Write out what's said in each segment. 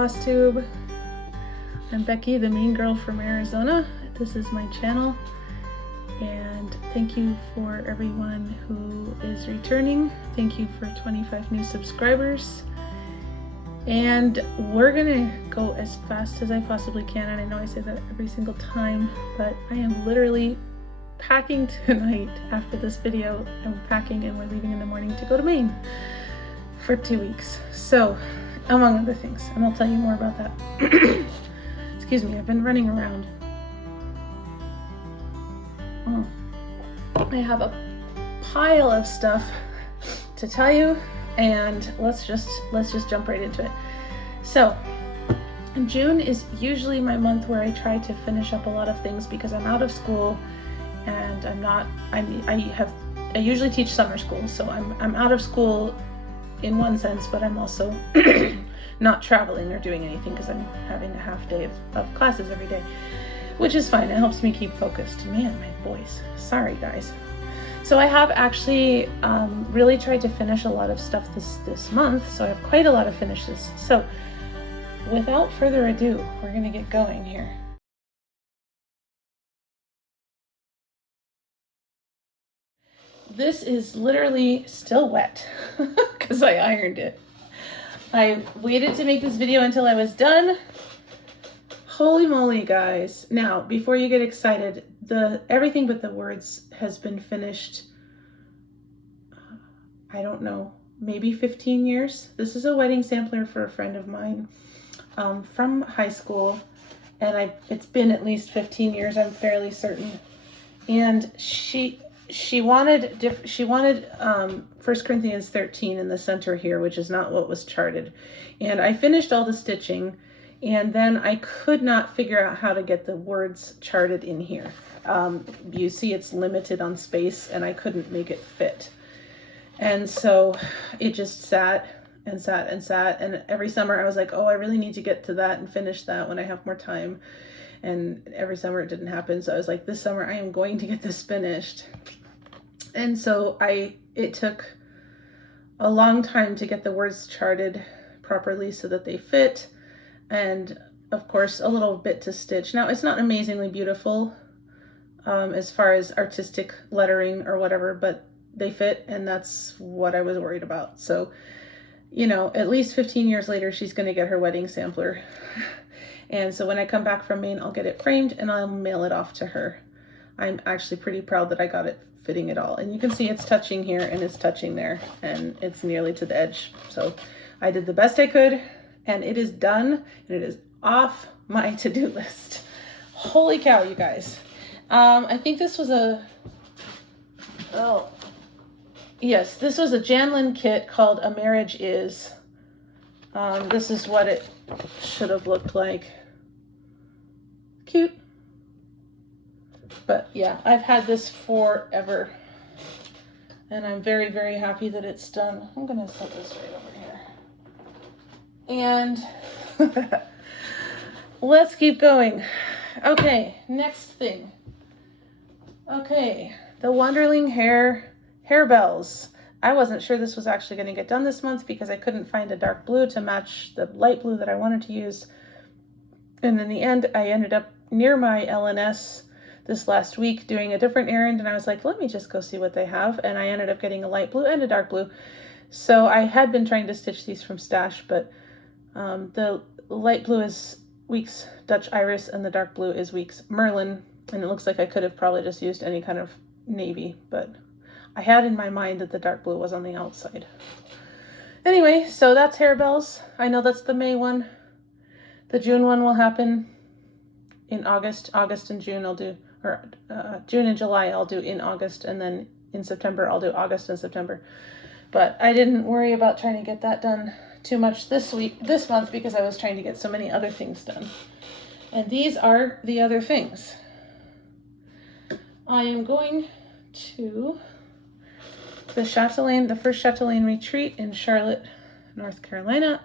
Flosstube. I'm Becky, the mean girl from Arizona. This is my channel, and thank you for everyone who is returning. Thank you for 25 new subscribers. And we're gonna go as fast as I possibly can, and I know I say that every single time, but I am literally packing tonight. After this video, I'm packing and we're leaving in the morning to go to Maine for 2 weeks. So, among other things, and I'll tell you more about that. Excuse me, I've been running around. I have a pile of stuff to tell you, and let's just jump right into it. So, June is usually my month where I try to finish up a lot of things because I'm out of school, and I usually teach summer school, so I'm out of school in one sense, but I'm also not traveling or doing anything because I'm having a half day of classes every day, which is fine. It helps me keep focused. Man, my voice. Sorry, guys. So I have actually really tried to finish a lot of stuff this month, so I have quite a lot of finishes. So without further ado, we're gonna get going here. This is literally still wet because I ironed it. I waited to make this video until I was done. Holy moly, guys. Now, before you get excited, everything but the words has been finished, I don't know, maybe 15 years. This is a wedding sampler for a friend of mine from high school, and it's been at least 15 years, I'm fairly certain. And she wanted 1 Corinthians 13 in the center here, which is not what was charted. And I finished all the stitching, and then I could not figure out how to get the words charted in here. You see it's limited on space, and I couldn't make it fit. And so it just sat and sat and sat, and every summer I was like, oh, I really need to get to that and finish that when I have more time. And every summer it didn't happen, so I was like, this summer I am going to get this finished. And so it took a long time to get the words charted properly so that they fit, and of course a little bit to stitch. Now, it's not amazingly beautiful as far as artistic lettering or whatever, but they fit, and that's what I was worried about. So, you know, at least 15 years later, she's going to get her wedding sampler. And so when I come back from Maine, I'll get it framed and I'll mail it off to her. I'm actually pretty proud that I got it fitting it all. And you can see it's touching here and it's touching there, and it's nearly to the edge. So I did the best I could, and it is done, and it is off my to-do list. Holy cow, you guys. I think this was this was a Janlynn kit called A Marriage Is. This is what it should have looked like. Cute. But yeah, I've had this forever, and I'm very, very happy that it's done. I'm gonna set this right over here. And let's keep going. Okay, next thing. Okay, the Wanderling Hare bells. I wasn't sure this was actually going to get done this month because I couldn't find a dark blue to match the light blue that I wanted to use. And in the end, I ended up near my LNS this last week doing a different errand, and I was like, let me just go see what they have. And I ended up getting a light blue and a dark blue. So I had been trying to stitch these from stash, but the light blue is Weeks Dutch Iris and the dark blue is Weeks Marilyn. And it looks like I could have probably just used any kind of navy, but I had in my mind that the dark blue was on the outside. Anyway, so that's Hare bells. I know that's the May one. The June one will happen in August. August and June I'll do, or June and July I'll do in August, and then in September I'll do August and September. But I didn't worry about trying to get that done too much this month, because I was trying to get so many other things done. And these are the other things. I am going to the Chatelaine, the first Chatelaine retreat in Charlotte, North Carolina.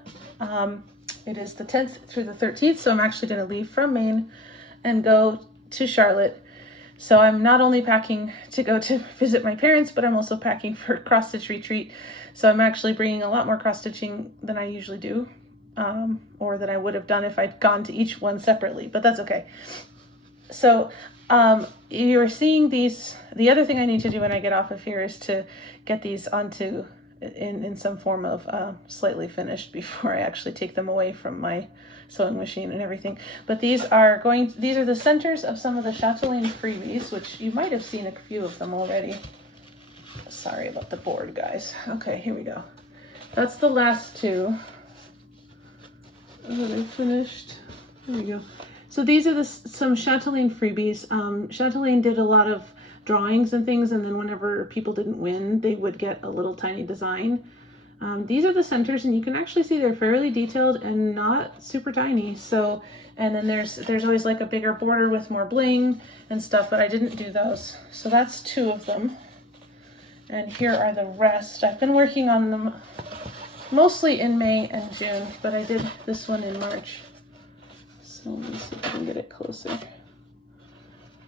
It is the 10th through the 13th, so I'm actually going to leave from Maine and go to Charlotte. So I'm not only packing to go to visit my parents, but I'm also packing for cross-stitch retreat. So I'm actually bringing a lot more cross-stitching than I usually do. or that I would have done if I'd gone to each one separately, but that's okay. So you're seeing these. The other thing I need to do when I get off of here is to get these onto in some form of slightly finished before I actually take them away from my sewing machine and everything. But these are the centers of some of the Chatelaine freebies, which you might have seen a few of them already. Sorry about the board, guys. Okay, here we go. That's the last two. Oh, they're finished. There we go. So these are some Chatelaine freebies. Chatelaine did a lot of drawings and things, and then whenever people didn't win, they would get a little tiny design. These are the centers, and you can actually see they're fairly detailed and not super tiny. So, and then there's always like a bigger border with more bling and stuff, but I didn't do those. So that's two of them. And here are the rest. I've been working on them mostly in May and June, but I did this one in March. So let me see if I can get it closer.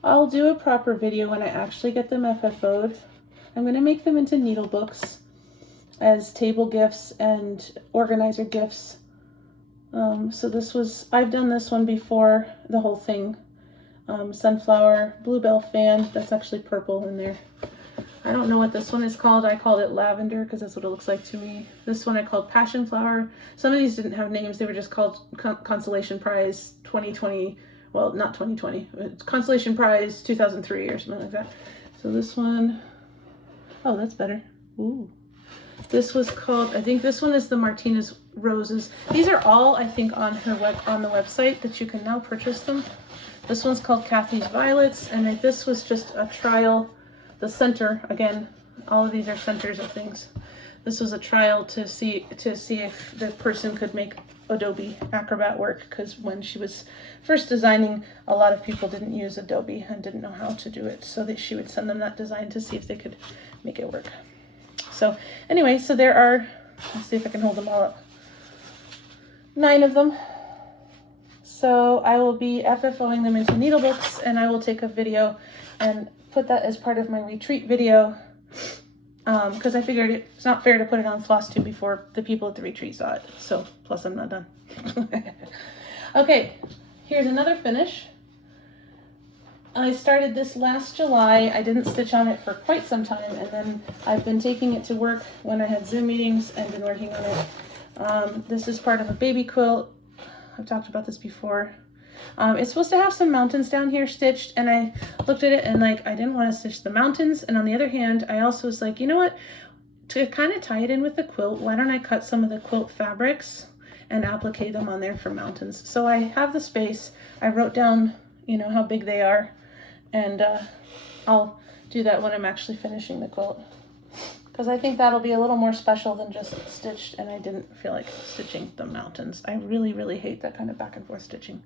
I'll do a proper video when I actually get them FFO'd. I'm going to make them into needle books as table gifts and organizer gifts. So I've done this one before, the whole thing. Sunflower, bluebell fan, that's actually purple in there. I don't know what this one is called. I called it lavender because that's what it looks like to me. This one I called passion flower. Some of these didn't have names. They were just called Consolation Prize 2020. Well, not 2020. It's Consolation Prize 2003 or something like that. So this one, oh, that's better. Ooh. This was called, I think this one is the Martinez Roses. These are all, I think, on the website that you can now purchase them. This one's called Kathy's Violets, and this was just a trial. The center, again, all of these are centers of things. This was a trial to see if the person could make Adobe Acrobat work, because when she was first designing, a lot of people didn't use Adobe and didn't know how to do it, so that she would send them that design to see if they could make it work. So anyway, so there are, let's see if I can hold them all up, 9 of them. So I will be FFOing them into needle books, and I will take a video and put that as part of my retreat video, because I figured it's not fair to put it on Flosstube before the people at the retreat saw it. So, plus I'm not done. Okay, here's another finish. I started this last July. I didn't stitch on it for quite some time, and then I've been taking it to work when I had Zoom meetings and been working on it. This is part of a baby quilt. I've talked about this before. It's supposed to have some mountains down here stitched, and I looked at it and I didn't want to stitch the mountains. And on the other hand, I also was like, you know what, to kind of tie it in with the quilt, why don't I cut some of the quilt fabrics and applique them on there for mountains? So I have the space. I wrote down, how big they are, and I'll do that when I'm actually finishing the quilt, because I think that'll be a little more special than just stitched, and I didn't feel like stitching the mountains. I really, really hate that kind of back and forth stitching.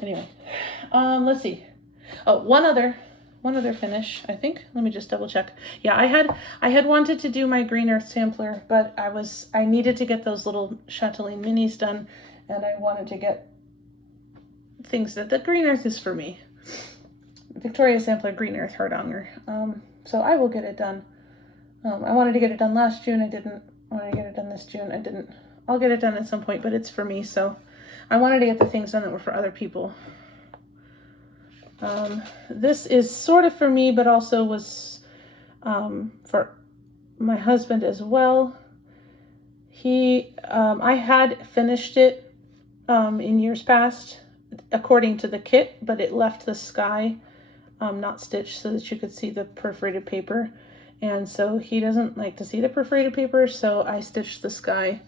Anyway, let's see. Oh, one other finish, I think. Let me just double check. Yeah, I had wanted to do my Green Earth sampler, but I needed to get those little Chatelaine minis done, and I wanted to get things that the Green Earth is for me. Victoria sampler, Green Earth, Hardanger. So I will get it done. I wanted to get it done last June. I didn't. I wanted to get it done this June. I didn't. I'll get it done at some point, but it's for me, so I wanted to get the things done that were for other people. This is sort of for me, but also was for my husband as well. I had finished it in years past according to the kit, but it left the sky not stitched so that you could see the perforated paper. And so he doesn't like to see the perforated paper, so I stitched the sky,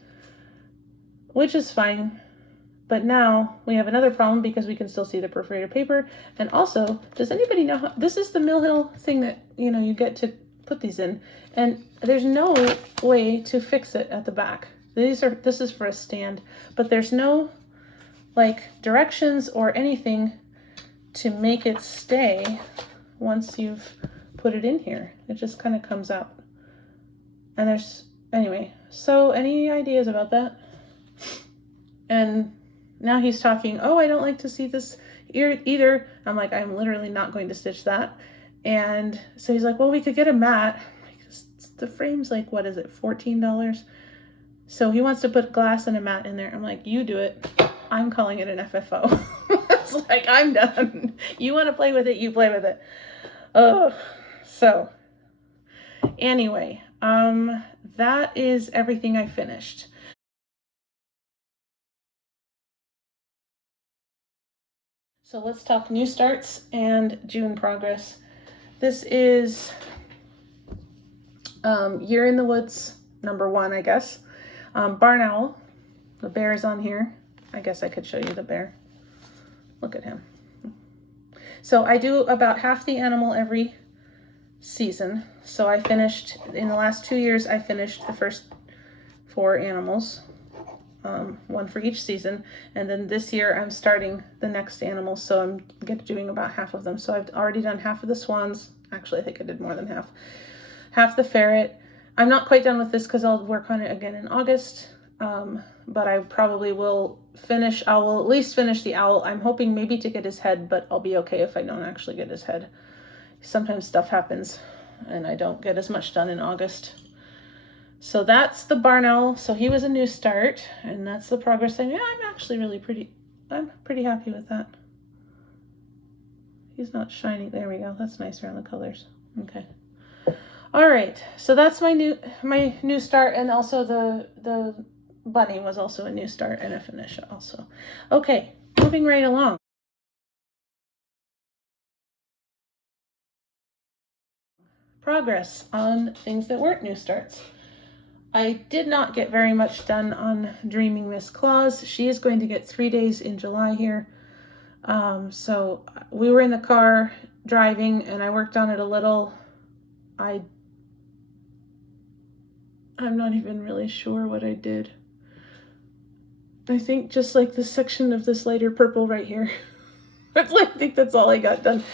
which is fine. But now we have another problem because we can still see the perforated paper. And also, does anybody know how, this is the Mill Hill thing that, you get to put these in. And there's no way to fix it at the back. This is for a stand, but there's no directions or anything to make it stay once you've put it in here. It just kind of comes out. And anyway, so any ideas about that? And now he's talking, oh, I don't like to see this either. I'm like, I'm literally not going to stitch that. And so he's like, well, we could get a mat. The frame's like, what is it, $14? So he wants to put glass and a mat in there. I'm like, you do it. I'm calling it an FFO. It's like, I'm done. You want to play with it, you play with it. Oh, so anyway, that is everything I finished. So let's talk new starts and June progress. This is Year in the Woods, number 1, I guess. Barn Owl. The bear is on here. I guess I could show you the bear. Look at him. So I do about half the animal every season. So I finished, in the last 2 years, I finished the first 4 animals. 1 for each season, and then this year I'm starting the next animal, so I'm doing about half of them. So I've already done half of the swans. Actually, I think I did more than half the ferret. I'm not quite done with this because I'll work on it again in August, but I probably will finish. I will at least finish the owl. I'm hoping maybe to get his head, but I'll be okay if I don't actually get his head. Sometimes stuff happens and I don't get as much done in August. So that's the barn owl. So he was a new start, and that's the progress thing. Yeah, I'm pretty happy with that. He's not shining. There we go. That's nice around the colors. Okay. All right. So that's my new start, and also the bunny was also a new start and a finish also. Okay, moving right along. Progress on things that weren't new starts. I did not get very much done on Dreaming Miss Claus. She is going to get 3 days in July here. So we were in the car driving and I worked on it a little. I'm not even really sure what I did. I think just like this section of this lighter purple right here. I think that's all I got done.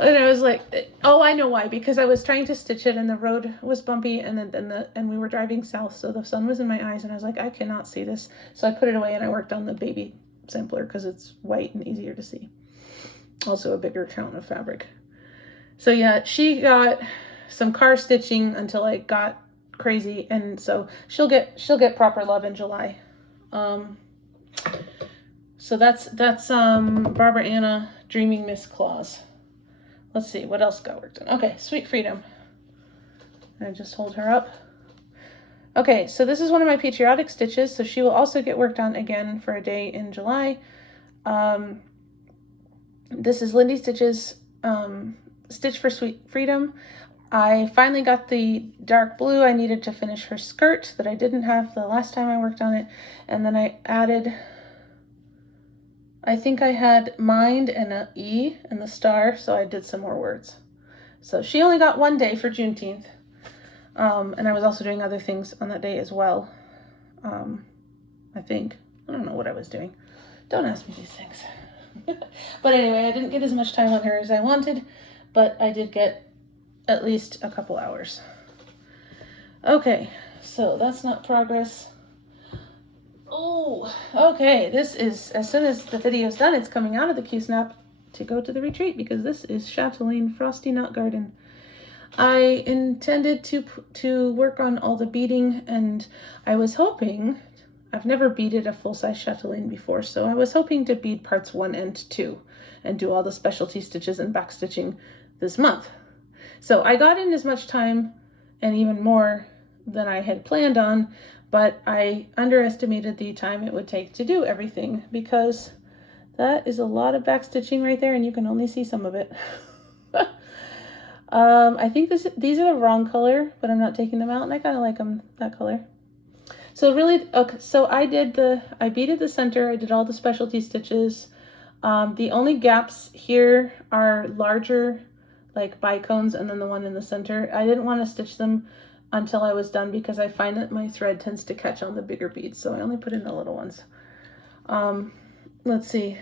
And I was like, oh, I know why, because I was trying to stitch it and the road was bumpy, and we were driving south, so the sun was in my eyes and I was like, I cannot see this. So I put it away and I worked on the baby sampler because it's white and easier to see. Also a bigger count of fabric. So yeah, she got some car stitching until I got crazy, and so she'll get proper love in July. So that's Barbara Anna Dreaming Miss Claus. Let's see, what else got worked on? Okay, Sweet Freedom. I just hold her up. Okay, so this is one of my patriotic stitches, so she will also get worked on again for a day in July. This is Lindy Stitches Stitch for Sweet Freedom. I finally got the dark blue I needed to finish her skirt that I didn't have the last time I worked on it, and then I added, I think I had mind and an E and the star, so I did some more words. So she only got 1 day for Juneteenth. And I was also doing other things on that day as well. I think. I don't know what I was doing. Don't ask me these things. But anyway, I didn't get as much time on her as I wanted, but I did get at least a couple hours. Okay, so that's not progress. Oh, okay, this is, as soon as the video's done, it's coming out of the Q-Snap to go to the retreat, because this is Chatelaine Frosty Knotgarden. I intended to work on all the beading, and I was hoping, I've never beaded a full-size chatelaine before, so I was hoping to bead parts 1 and 2 and do all the specialty stitches and back stitching this month. So I got in as much time and even more than I had planned on, but I underestimated the time it would take to do everything, because that is a lot of back stitching right there and you can only see some of it. I think these are the wrong color, but I'm not taking them out, and I kind of like them that color. So really, okay, so I beaded the center, I did all the specialty stitches. The only gaps here are larger, like bicones, and then the one in the center. I didn't want to stitch them until I was done because I find that my thread tends to catch on the bigger beads, so I only put in the little ones. Let's see,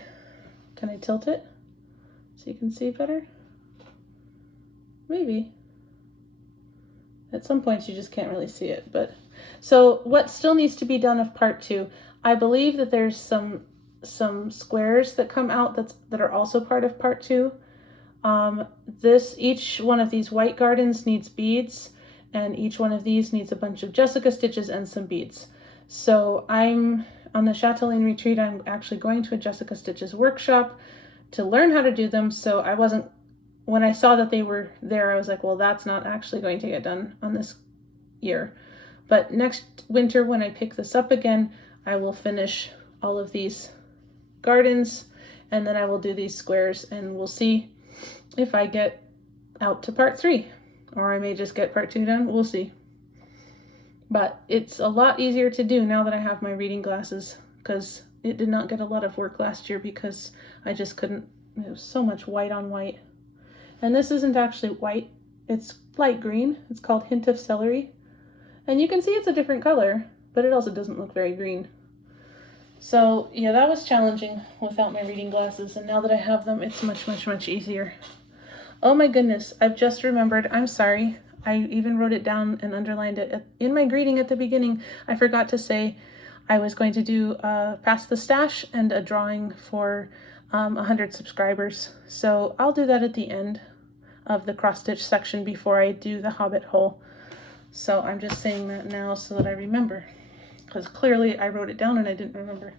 can I tilt it so you can see better? Maybe. At some points you just can't really see it, but so what still needs to be done of part 2, I believe that there's some squares that come out that are also part of part 2. Each one of these white gardens needs beads, and each one of these needs a bunch of Jessica stitches and some beads. So I'm on the Chatelaine retreat. I'm actually going to a Jessica Stitches workshop to learn how to do them. So I wasn't, when I saw that they were there, I was like, well, that's not actually going to get done on this year. But next winter, when I pick this up again, I will finish all of these gardens, and then I will do these squares, and we'll see if I get out to part 3, or I may just get part 2 done. We'll see. But it's a lot easier to do now that I have my reading glasses, because it did not get a lot of work last year because I just couldn't. It was so much white on white. And this isn't actually white. It's light green. It's called Hint of Celery. And you can see it's a different color, but it also doesn't look very green. So yeah, that was challenging without my reading glasses. And now that I have them, it's much, much, much easier. Oh my goodness, I've just remembered. I'm sorry. I even wrote it down and underlined it in my greeting at the beginning. I forgot to say I was going to do Pass the Stash and a drawing for 100 subscribers. So I'll do that at the end of the cross stitch section before I do the Hobbit hole. So I'm just saying that now so that I remember, because clearly I wrote it down and I didn't remember.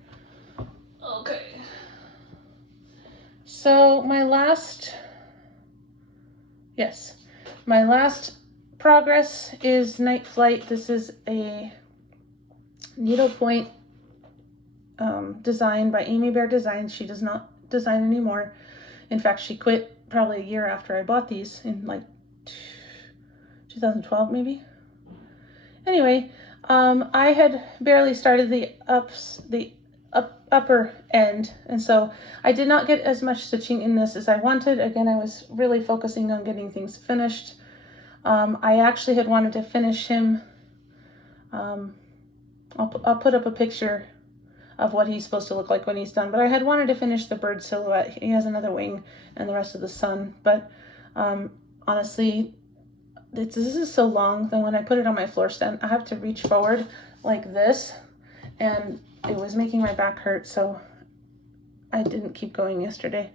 Okay. So my last progress is Night Flight. This is a Needlepoint design by Amybear Designs. She does not design anymore. In fact, she quit probably a year after I bought these in like 2012 maybe. Anyway, I had barely started the upper end, and so I did not get as much stitching in this as I wanted. Again, I was really focusing on getting things finished. I actually had wanted to finish him. I'll put up a picture of what he's supposed to look like when he's done, but I had wanted to finish the bird silhouette. He has another wing and the rest of the sun, but honestly, this is so long that when I put it on my floor stand, I have to reach forward like this, and it was making my back hurt, so I didn't keep going yesterday.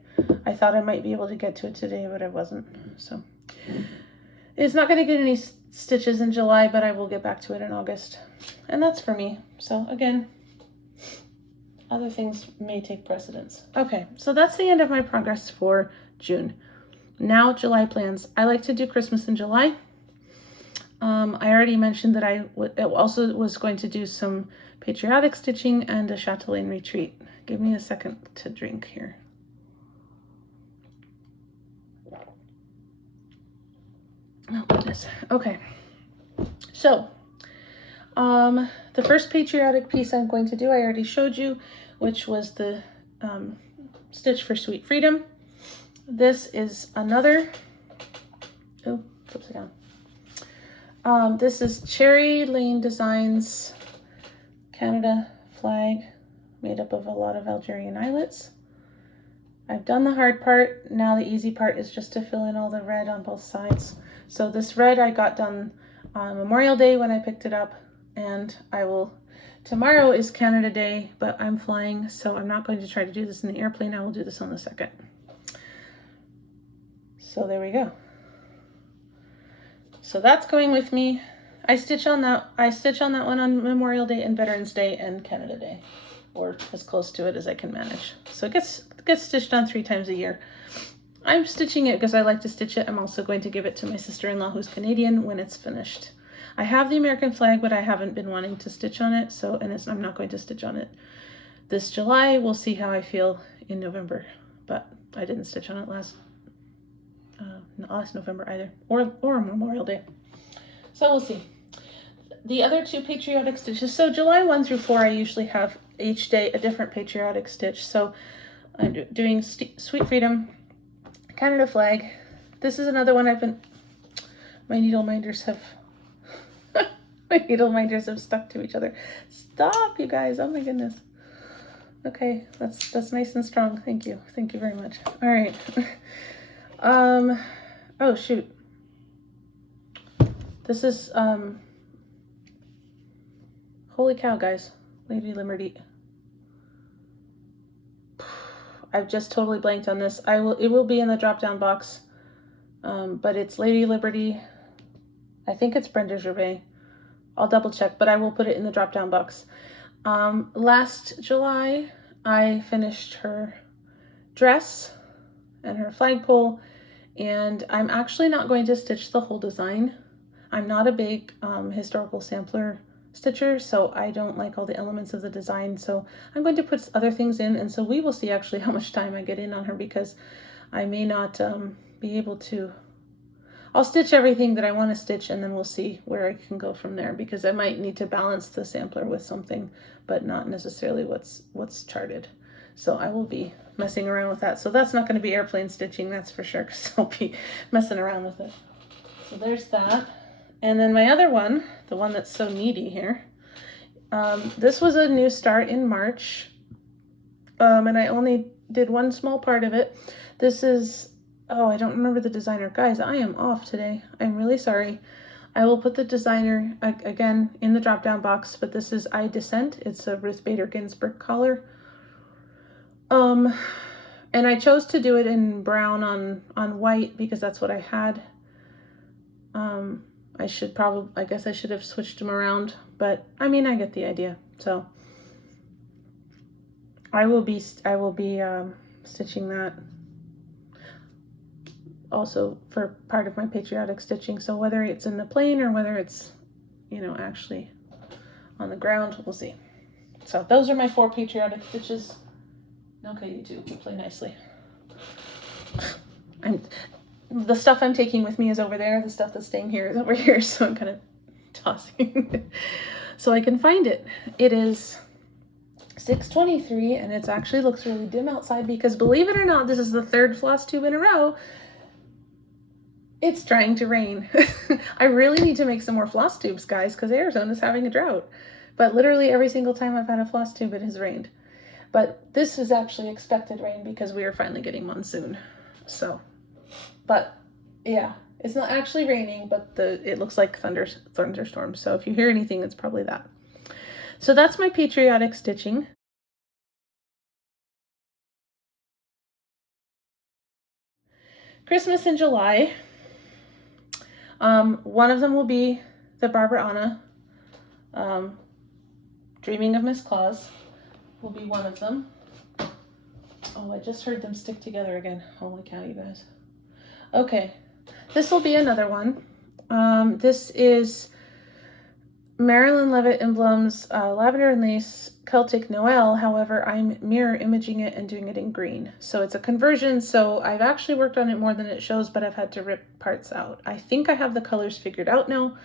I thought I might be able to get to it today, but I wasn't. So it's not going to get any stitches in July, but I will get back to it in August. And that's for me. So again, other things may take precedence. Okay, so that's the end of my progress for June. Now, July plans. I like to do Christmas in July. I already mentioned that I also was going to do some patriotic stitching and a Chatelaine retreat. Give me a second to drink here. Oh goodness. Okay. So, the first patriotic piece I'm going to do, I already showed you, which was the Stitch for Sweet Freedom. This is another, upside down. This is Chatelaine Designs Canada flag made up of a lot of Algerian islets. I've done the hard part. Now the easy part is just to fill in all the red on both sides. So this red I got done on Memorial Day when I picked it up, and tomorrow is Canada Day, but I'm flying, so I'm not going to try to do this in the airplane. I will do this on the 2nd. So there we go. So that's going with me. I stitch on that one on Memorial Day and Veterans Day and Canada Day, or as close to it as I can manage. So it gets stitched on 3 times a year. I'm stitching it because I like to stitch it. I'm also going to give it to my sister-in-law who's Canadian when it's finished. I have the American flag, but I haven't been wanting to stitch on it, so I'm not going to stitch on it this July. We'll see how I feel in November, but I didn't stitch on it last November either, or Memorial Day. So we'll see. The other 2 patriotic stitches, so July 1 through 4, I usually have each day a different patriotic stitch. So I'm doing Sweet Freedom, Canada flag. This is another one my needle minders have stuck to each other. Stop, you guys. Oh my goodness. Okay, that's nice and strong. Thank you very much. All right. Oh shoot, this is holy cow, guys. Lady Liberty. I've just totally blanked on this. It will be in the drop down box, but it's Lady Liberty. I think it's Brenda Gervais. I'll double check, but I will put it in the drop down box. Last July, I finished her dress and her flagpole, and I'm actually not going to stitch the whole design. I'm not a big historical sampler stitcher, so I don't like all the elements of the design, so I'm going to put other things in, and so we will see actually how much time I get in on her, because I may not be able to. I'll stitch everything that I want to stitch, and then we'll see where I can go from there, because I might need to balance the sampler with something, but not necessarily what's charted. So I will be messing around with that. So that's not going to be airplane stitching, that's for sure, because I'll be messing around with it. So there's that. And then my other one, the one that's so needy here, this was a new start in March, and I only did one small part of it. This is, oh, I don't remember the designer. Guys, I am off today. I'm really sorry. I will put the designer, again, in the drop-down box, but this is Dissent. It's a Ruth Bader Ginsburg collar. And I chose to do it in brown on white because that's what I had. I guess I should have switched them around, but I mean, I get the idea. So I will be stitching that also for part of my patriotic stitching. So whether it's in the plane or whether it's, you know, actually on the ground, we'll see. So those are my 4 patriotic stitches. Okay, you two, play nicely. The stuff I'm taking with me is over there. The stuff that's staying here is over here, so I'm kind of tossing so I can find it. It is 6:23, and it actually looks really dim outside because, believe it or not, this is the 3rd Flosstube in a row. It's trying to rain. I really need to make some more Flosstubes, guys, because Arizona's having a drought. But literally every single time I've had a Flosstube, it has rained. But this is actually expected rain because we are finally getting monsoon. So, but yeah, it's not actually raining, but it looks like thunderstorms. So if you hear anything, it's probably that. So that's my patriotic stitching. Christmas in July. One of them will be the Barbara Anna. Dreaming of Miss Claus will be one of them. Oh, I just heard them stick together again. Holy cow, you guys. Okay, this will be another one. This is Marilyn Leavitt-Imblum's Lavender and Lace Celtic Noel. However, I'm mirror imaging it and doing it in green. So it's a conversion, so I've actually worked on it more than it shows, but I've had to rip parts out. I think I have the colors figured out now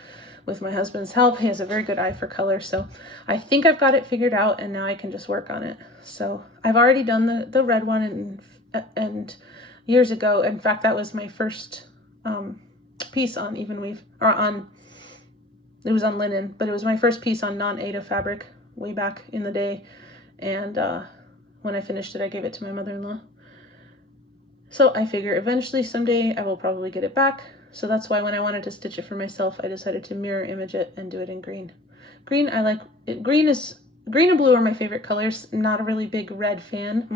with my husband's help. He has a very good eye for color, so I think I've got it figured out, and now I can just work on it. So I've already done the red one and years ago. In fact, that was my first piece on even weave, or on, it was on linen, but it was my first piece on non-Aida fabric way back in the day. And when I finished it, I gave it to my mother-in-law. So I figure eventually someday I will probably get it back. So that's why when I wanted to stitch it for myself, I decided to mirror image it and do it in green. Green, I like it. Green and blue are my favorite colors. Not a really big red fan.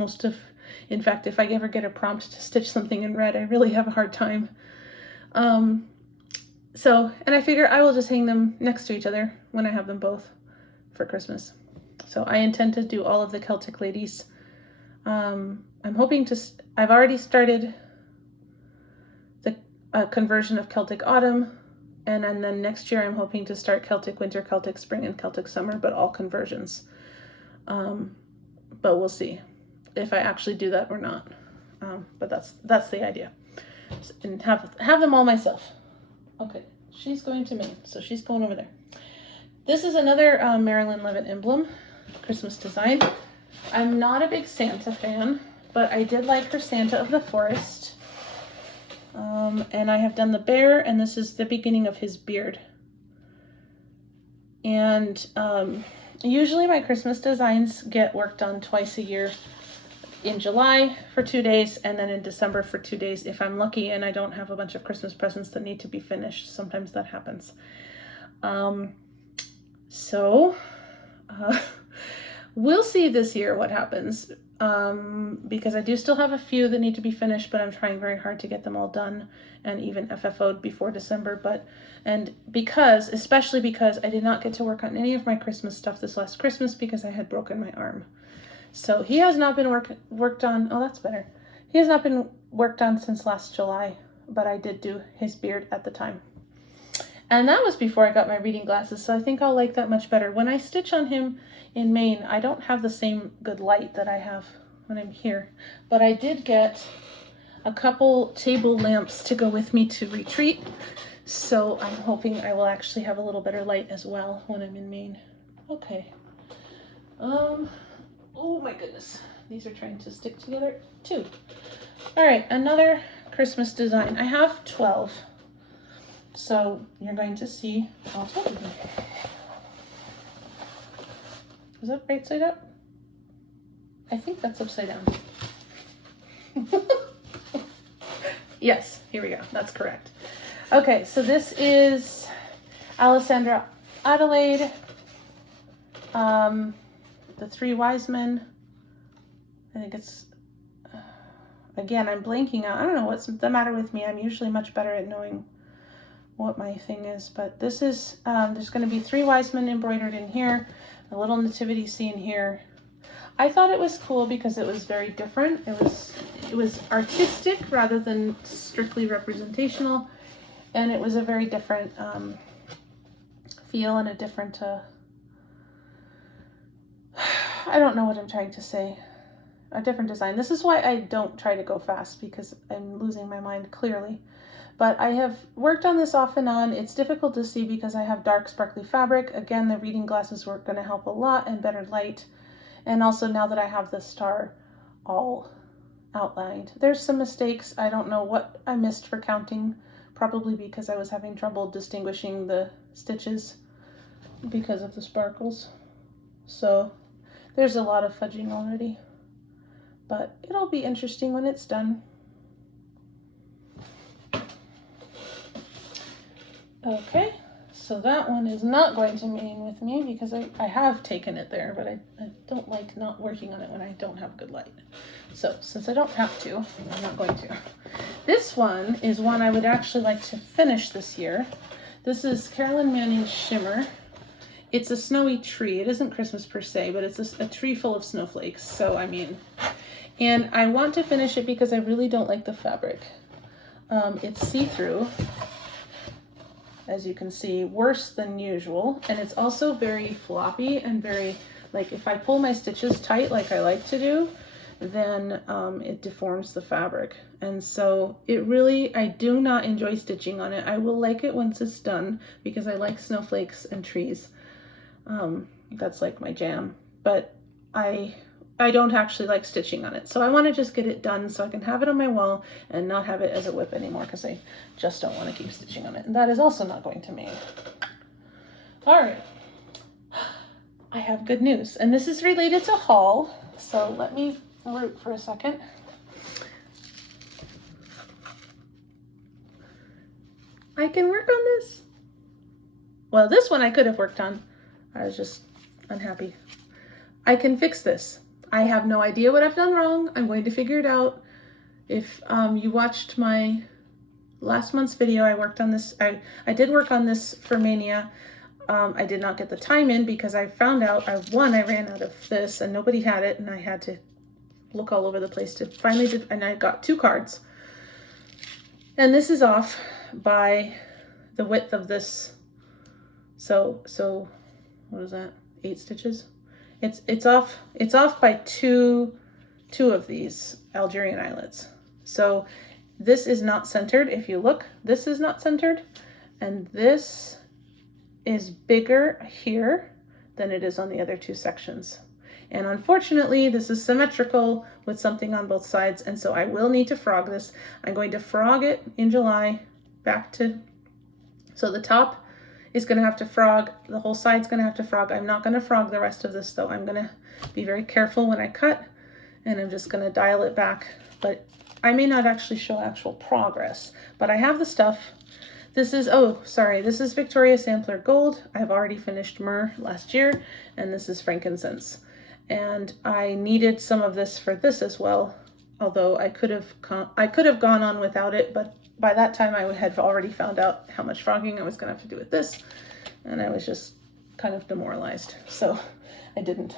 In fact, if I ever get a prompt to stitch something in red, I really have a hard time. And I figure I will just hang them next to each other when I have them both for Christmas. So I intend to do all of the Celtic ladies. I'm hoping to, I've already started the conversion of Celtic Autumn, and then next year I'm hoping to start Celtic Winter, Celtic Spring, and Celtic Summer, but all conversions. But we'll see if I actually do that or not. But that's the idea. And have them all myself. Okay, she's going to Maine, so she's going over there. This is another Marilyn Leavitt-Imblum Christmas design. I'm not a big Santa fan, but I did like her Santa of the Forest. And I have done the bear, and this is the beginning of his beard. And usually my Christmas designs get worked on twice a year. In July for 2 days, and then in December for 2 days if I'm lucky and I don't have a bunch of Christmas presents that need to be finished. Sometimes that happens. We'll see this year what happens. because I do still have a few that need to be finished, but I'm trying very hard to get them all done and even FFO'd before December. Especially because I did not get to work on any of my Christmas stuff this last Christmas because I had broken my arm. So he has not been worked on. Oh, that's better. He has not been worked on since last July, but I did do his beard at the time. And that was before I got my reading glasses, so I think I'll like that much better. When I stitch on him in Maine, I don't have the same good light that I have when I'm here. But I did get a couple table lamps to go with me to retreat, so I'm hoping I will actually have a little better light as well when I'm in Maine. Okay. Oh my goodness. These are trying to stick together too. All right, another Christmas design. I have 12. So you're going to see all 12 of them. Is that right side up? I think that's upside down. Yes, here we go. That's correct. Okay, so this is Alessandra Adelaide, the Three Wise Men. I think it's, again, I'm blanking out. I don't know what's the matter with me. I'm usually much better at knowing what my thing is, but this is, there's going to be 3 wise men embroidered in here, a little nativity scene here. I thought it was cool because it was very different. It was artistic rather than strictly representational, and it was a very different feel and a different, I don't know what I'm trying to say, a different design. This is why I don't try to go fast, because I'm losing my mind clearly. But I have worked on this off and on. It's difficult to see because I have dark sparkly fabric. Again, the reading glasses were going to help a lot, and better light. And also now that I have the star all outlined. There's some mistakes. I don't know what I missed for counting, probably because I was having trouble distinguishing the stitches because of the sparkles. So there's a lot of fudging already, but it'll be interesting when it's done. Okay, so that one is not going to Maine with me because I have taken it there, but I don't like not working on it when I don't have good light. So since I don't have to, I'm not going to. This one is one I would actually like to finish this year. This is Carolyn Manning's Shimmer. It's a snowy tree. It isn't Christmas per se, but it's a tree full of snowflakes. So, I mean, and I want to finish it because I really don't like the fabric. It's see-through, as you can see, worse than usual. And it's also very floppy and very, like, if I pull my stitches tight like I like to do, then it deforms the fabric. And so it really, I do not enjoy stitching on it. I will like it once it's done because I like snowflakes and trees. That's like my jam, but I don't actually like stitching on it. So I want to just get it done so I can have it on my wall and not have it as a whip anymore, because I just don't want to keep stitching on it. And that is also not going to Maine. All right. I have good news, and this is related to haul. So let me root for a second. I can work on this. Well, this one I could have worked on. I was just unhappy. I can fix this. I have no idea what I've done wrong. I'm going to figure it out. If you watched my last month's video, I worked on this. I did work on this for Mania. I did not get the time in because I found out, I ran out of this and nobody had it, and I had to look all over the place to finally do, and I got 2 cards. And this is off by the width of this. So what is that? 8 stitches? It's off by two of these Algerian eyelets. So this is not centered. If you look, this is not centered, and this is bigger here than it is on the other 2 sections. And unfortunately, this is symmetrical with something on both sides, and so I will need to frog this. I'm going to frog it in July back to, so the top is going to have to frog, the whole side's going to have to frog. I'm not going to frog the rest of this though. I'm going to be very careful when I cut, and I'm just going to dial it back. But I may not actually show actual progress, but I have the stuff. This is, oh, sorry, this is Victoria Sampler Gold. I've already finished Myrrh last year, and this is Frankincense. and I needed some of this for this as well. Although I could have gone on without it, but by that time I had already found out how much frogging I was going to have to do with this, and I was just kind of demoralized, so I didn't.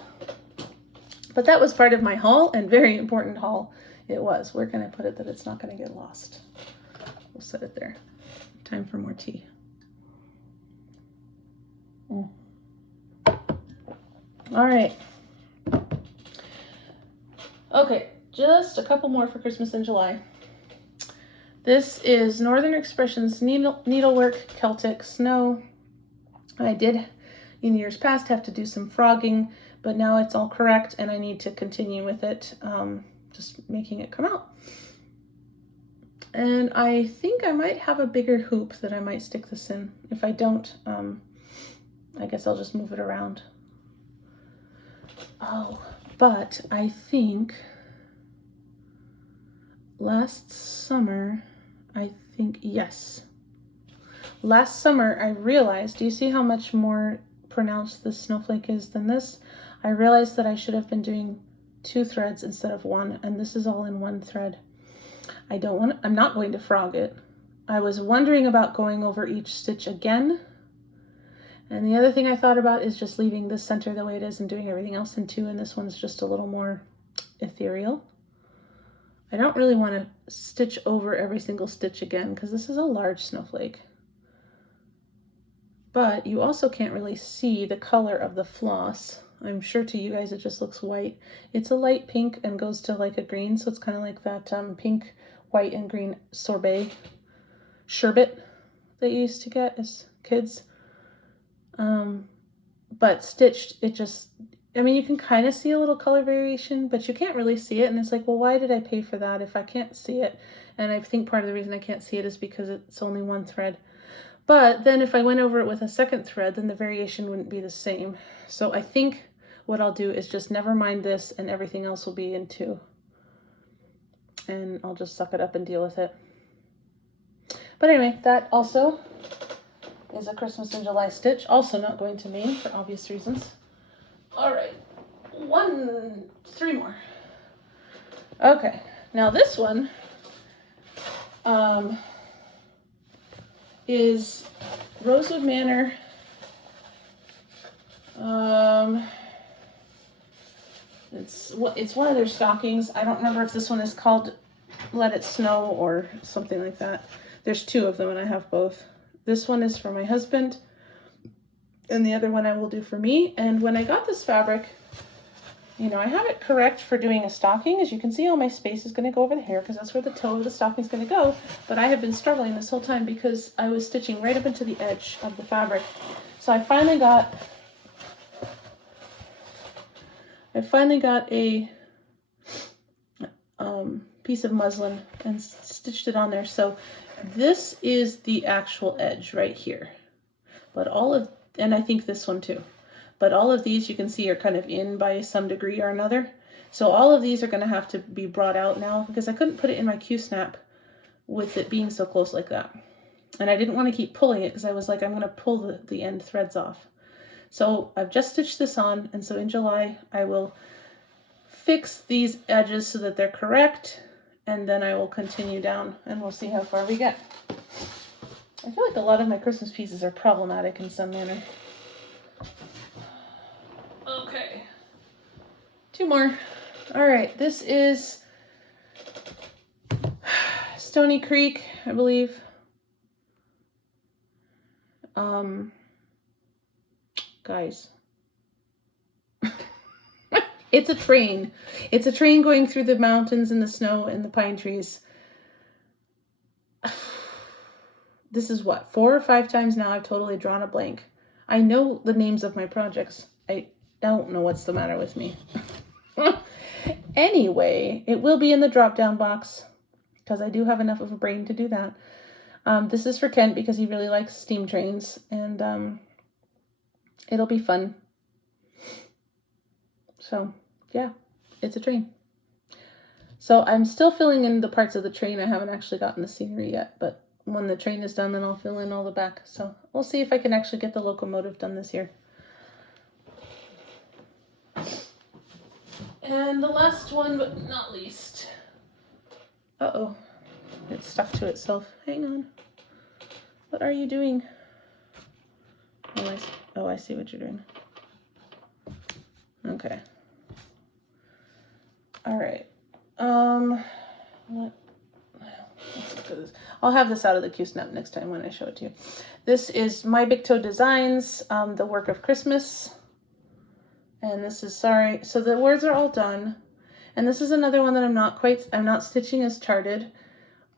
But that was part of my haul, and very important haul it was. Where can I put it that it's not going to get lost? We'll set it there. Time for more tea. All right. Okay, just a couple more for Christmas in July. This is Northern Expressions Needlework Celtic Snow. I did, in years past, have to do some frogging, but now it's all correct and I need to continue with it, just making it come out. And I think I might have a bigger hoop that I might stick this in. If I don't, I guess I'll just move it around. Oh, but I think last summer, yes. Last summer I realized, do you see how much more pronounced this snowflake is than this? I realized that I should have been doing 2 threads instead of 1, and this is all in 1 thread. I'm not going to frog it. I was wondering about going over each stitch again. And the other thing I thought about is just leaving this center the way it is and doing everything else in 2, and this one's just a little more ethereal. I don't really want to stitch over every single stitch again because this is a large snowflake. But you also can't really see the color of the floss. I'm sure to you guys it just looks white. It's a light pink and goes to like a green, so it's kind of like that pink, white, and green sorbet sherbet that you used to get as kids. But stitched, it just, I mean, you can kind of see a little color variation, but you can't really see it. And it's like, well, why did I pay for that if I can't see it? And I think part of the reason I can't see it is because it's only 1 thread. But then if I went over it with a 2nd thread, then the variation wouldn't be the same. So I think what I'll do is just never mind this and everything else will be in 2. And I'll just suck it up and deal with it. But anyway, that also is a Christmas in July stitch. Also not going to Maine for obvious reasons. All right, 3 more. Okay, now this one is Rosewood Manor. It's one of their stockings. I don't remember if this one is called Let It Snow or something like that. There's 2 of them and I have both. This one is for my husband and the other one I will do for me. And when I got this fabric, you know, I have it correct for doing a stocking. As you can see, all my space is going to go over the hair because that's where the toe of the stocking is going to go. But I have been struggling this whole time because I was stitching right up into the edge of the fabric. So I finally got a piece of muslin and stitched it on there. So this is the actual edge right here. But and I think this one too. But all of these you can see are kind of in by some degree or another. So all of these are going to have to be brought out now because I couldn't put it in my Q-snap with it being so close like that. And I didn't want to keep pulling it because I was like, I'm going to pull the end threads off. So I've just stitched this on, and so in July I will fix these edges so that they're correct, and then I will continue down and we'll see how far we get. I feel like a lot of my Christmas pieces are problematic in some manner. Okay, 2 more. All right, this is Stony Creek, I believe. Guys, it's a train. It's a train going through the mountains and the snow and the pine trees. This is what, 4 or 5 times now I've totally drawn a blank. I know the names of my projects. I don't know what's the matter with me. Anyway, it will be in the drop-down box because I do have enough of a brain to do that. This is for Kent because he really likes steam trains, and it'll be fun. So, yeah, it's a train. So I'm still filling in the parts of the train. I haven't actually gotten the scenery yet, but when the train is done, then I'll fill in all the back. So we'll see if I can actually get the locomotive done this year. And the last one, but not least. Uh-oh. It's stuck to itself. Hang on. What are you doing? Oh, I see what you're doing. Okay. All right. Let's look at this. I'll have this out of the Q-Snap next time when I show it to you. This is My Big Toe Designs, the Work of Christmas. And this is, sorry, so the words are all done. And this is another one that I'm not stitching as charted.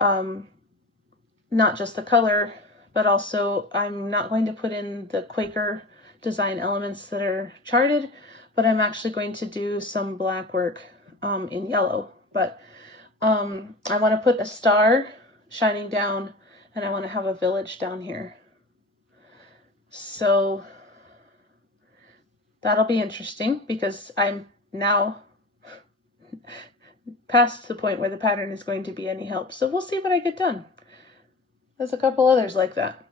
Not just the color, but also I'm not going to put in the Quaker design elements that are charted, but I'm actually going to do some black work in yellow. But I want to put a star shining down, and I want to have a village down here. So that'll be interesting because I'm now past the point where the pattern is going to be any help. So we'll see what I get done. There's a couple others like that.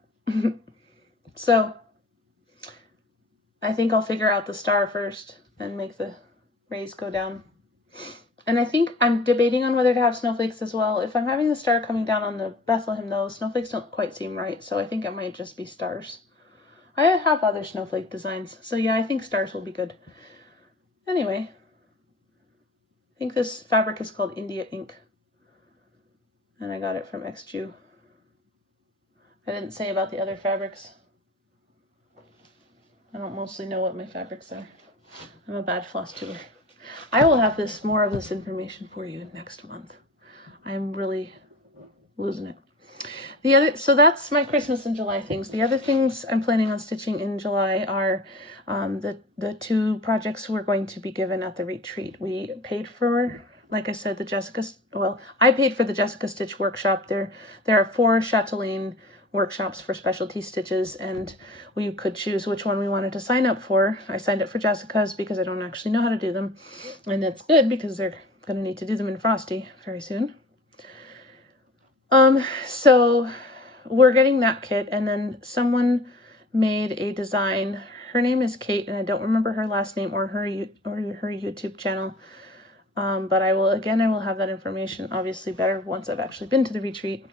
So I think I'll figure out the star first and make the rays go down. And I think I'm debating on whether to have snowflakes as well. If I'm having the star coming down on the Bethlehem though, snowflakes don't quite seem right. So I think it might just be stars. I have other snowflake designs. So yeah, I think stars will be good. Anyway, I think this fabric is called India Ink. And I got it from XJew. I didn't say about the other fabrics. I don't mostly know what my fabrics are. I'm a bad floss tuber. I will have more of this information for you next month. I'm really losing it. So that's my Christmas and July things. The other things I'm planning on stitching in July are the two projects we're going to be given at the retreat. We paid for, like I said, I paid for the Jessica Stitch workshop. There are 4 Chatelaine workshops for specialty stitches, and we could choose which one we wanted to sign up for. I signed up for Jessica's because I don't actually know how to do them, and it's good because they're going to need to do them in Frosty very soon. So we're getting that kit, and then someone made a design. Her name is Kate, and I don't remember her last name or her YouTube channel. But I will have that information obviously better once I've actually been to the retreat.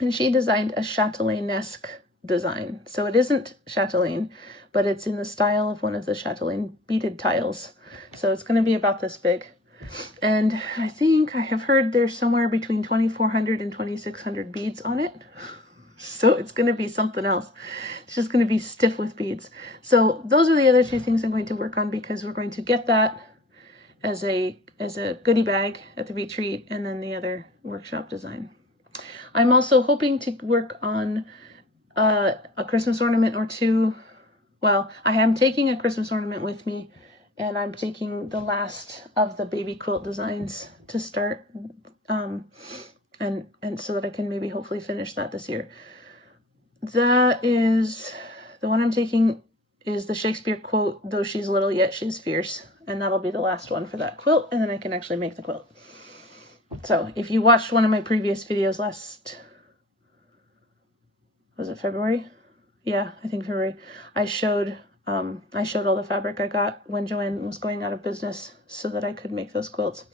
And she designed a Chatelaine-esque design. So it isn't Chatelaine, but it's in the style of one of the Chatelaine beaded tiles. So it's going to be about this big. And I think I have heard there's somewhere between 2,400 and 2,600 beads on it. So it's going to be something else. It's just going to be stiff with beads. So those are the other 2 things I'm going to work on, because we're going to get that as a goodie bag at the retreat, and then the other workshop design. I'm also hoping to work on a Christmas ornament or 2. Well, I am taking a Christmas ornament with me, and I'm taking the last of the baby quilt designs to start, and so that I can maybe hopefully finish that this year. That is, the one I'm taking is the Shakespeare quote, "Though she's little, yet she's fierce." And that'll be the last one for that quilt, and then I can actually make the quilt. So if you watched one of my previous videos was it February? Yeah, I think February. I showed all the fabric I got when Joanne was going out of business so that I could make those quilts.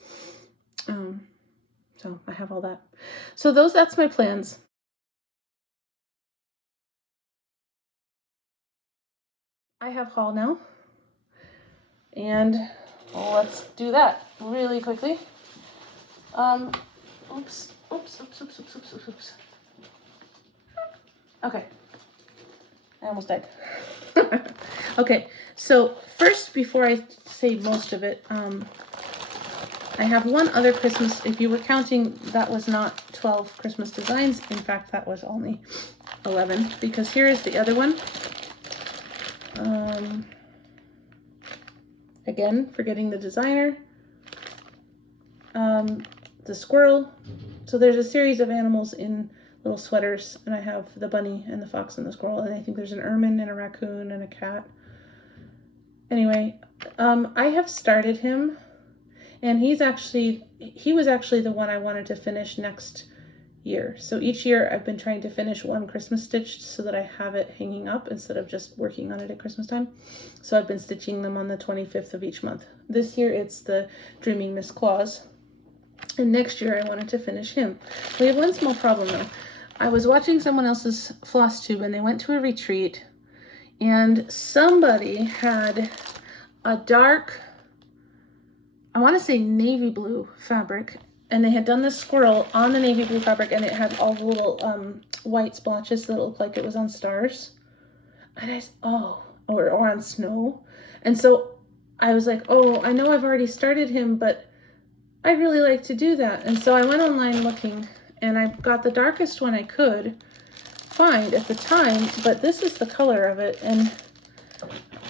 So I have all that. So that's my plans. I have haul now. And let's do that really quickly. Oops. Okay. I almost died. Okay, so first, before I say most of it, I have one other Christmas. If you were counting, that was not 12 Christmas designs. In fact, that was only 11, because here is the other one. Again, forgetting the designer. The squirrel. So there's a series of animals in little sweaters, and I have the bunny and the fox and the squirrel, and I think there's an ermine and a raccoon and a cat. Anyway, I have started him, and he was actually the one I wanted to finish next year. So each year I've been trying to finish one Christmas stitch so that I have it hanging up instead of just working on it at Christmas time. So I've been stitching them on the 25th of each month. This year it's the Dreaming Miss Claus. And next year I wanted to finish him. We have one small problem though. I was watching someone else's Flosstube and they went to a retreat and somebody had a dark, I want to say navy blue fabric, and they had done this squirrel on the navy blue fabric and it had all the little white splotches that looked like it was on stars. And I said, oh, or on snow. And so I was like, oh, I know I've already started him, but I'd really like to do that. And so I went online looking and I got the darkest one I could find at the time, but this is the color of it. And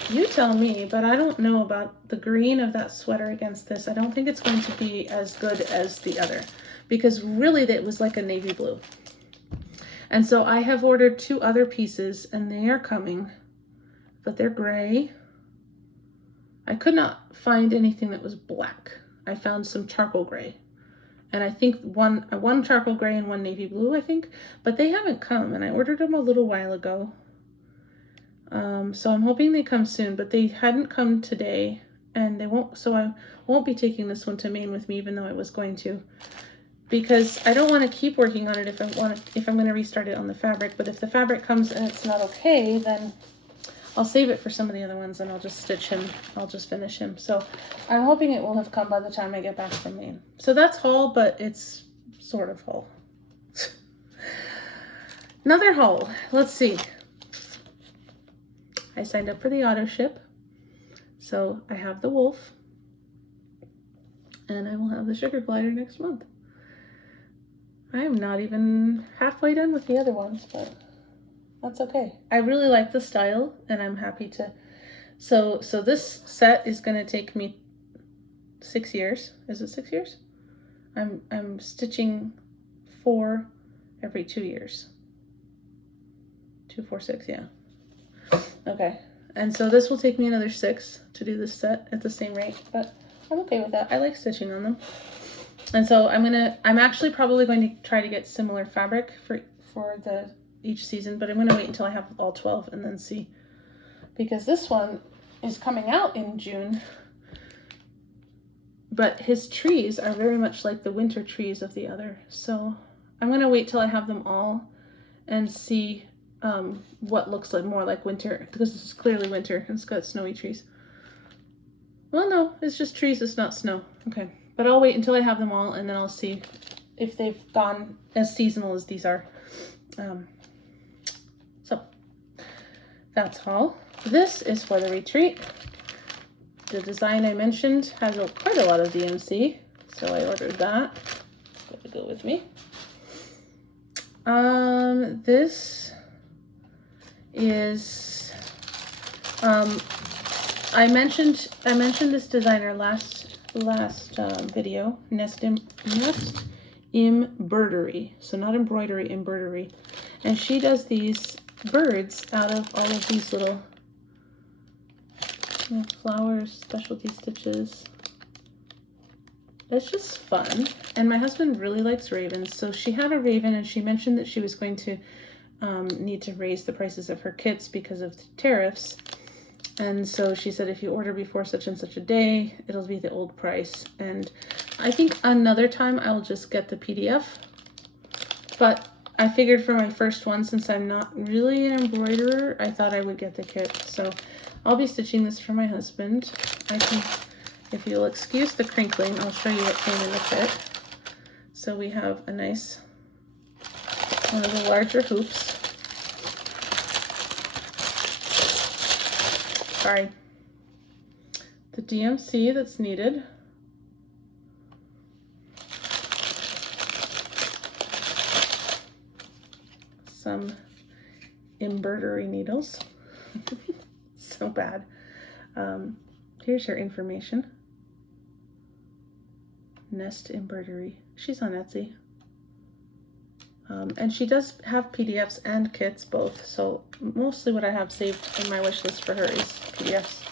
you tell me, but I don't know about the green of that sweater against this. I don't think it's going to be as good as the other because really it was like a navy blue. And so I have ordered 2 other pieces and they are coming, but they're gray. I could not find anything that was black. I found some charcoal gray. And I think one charcoal gray and one navy blue, I think, but they haven't come and I ordered them a little while ago. So I'm hoping they come soon, but they hadn't come today and they won't, so I won't be taking this one to Maine with me, even though I was going to, because I don't want to keep working on it if I'm going to restart it on the fabric. But if the fabric comes and it's not okay, then I'll save it for some of the other ones and I'll just stitch him. I'll just finish him. So I'm hoping it will have come by the time I get back from Maine. So that's haul, but it's sort of haul. Another haul. Let's see. I signed up for the auto ship. So I have the wolf and I will have the sugar glider next month. I am not even halfway done with the other ones, but that's okay. I really like the style and I'm happy to. So this set is going to take me 6 years. Is it 6 years? I'm stitching 4 every 2 years. 2, 4, 6, yeah. Okay. And so this will take me another 6 to do this set at the same rate, but I'm okay with that. I like stitching on them. And so I'm actually probably going to try to get similar fabric for each season, but I'm going to wait until I have all 12 and then see, because this one is coming out in June, but his trees are very much like the winter trees of the other. So I'm going to wait till I have them all and see what looks like more like winter, because this is clearly winter and it's got snowy trees. Well, no, it's just trees, it's not snow. Okay, but I'll wait until I have them all and then I'll see if they've gone as seasonal as these are. So that's all. This is for the retreat. The design I mentioned has quite a lot of DMC, so I ordered that. It's going to go with me. This is I mentioned this designer last video, Nest Embroidery. So not embroidery, embroidery. And she does these birds out of all of these little flowers, specialty stitches. It's just fun. And my husband really likes ravens. So she had a raven and she mentioned that she was going to need to raise the prices of her kits because of the tariffs. And so she said, if you order before such and such a day, it'll be the old price. And I think another time I'll just get the PDF. But I figured for my first one, since I'm not really an embroiderer, I thought I would get the kit. So I'll be stitching this for my husband. I can, if you'll excuse the crinkling, I'll show you what came in the kit. So we have a nice, one of the larger hoops. Sorry. The DMC that's needed. Some embroidery needles. So bad. Here's her information. Nest Embroidery. She's on Etsy. And she does have PDFs and kits both, so mostly what I have saved in my wish list for her is PDFs.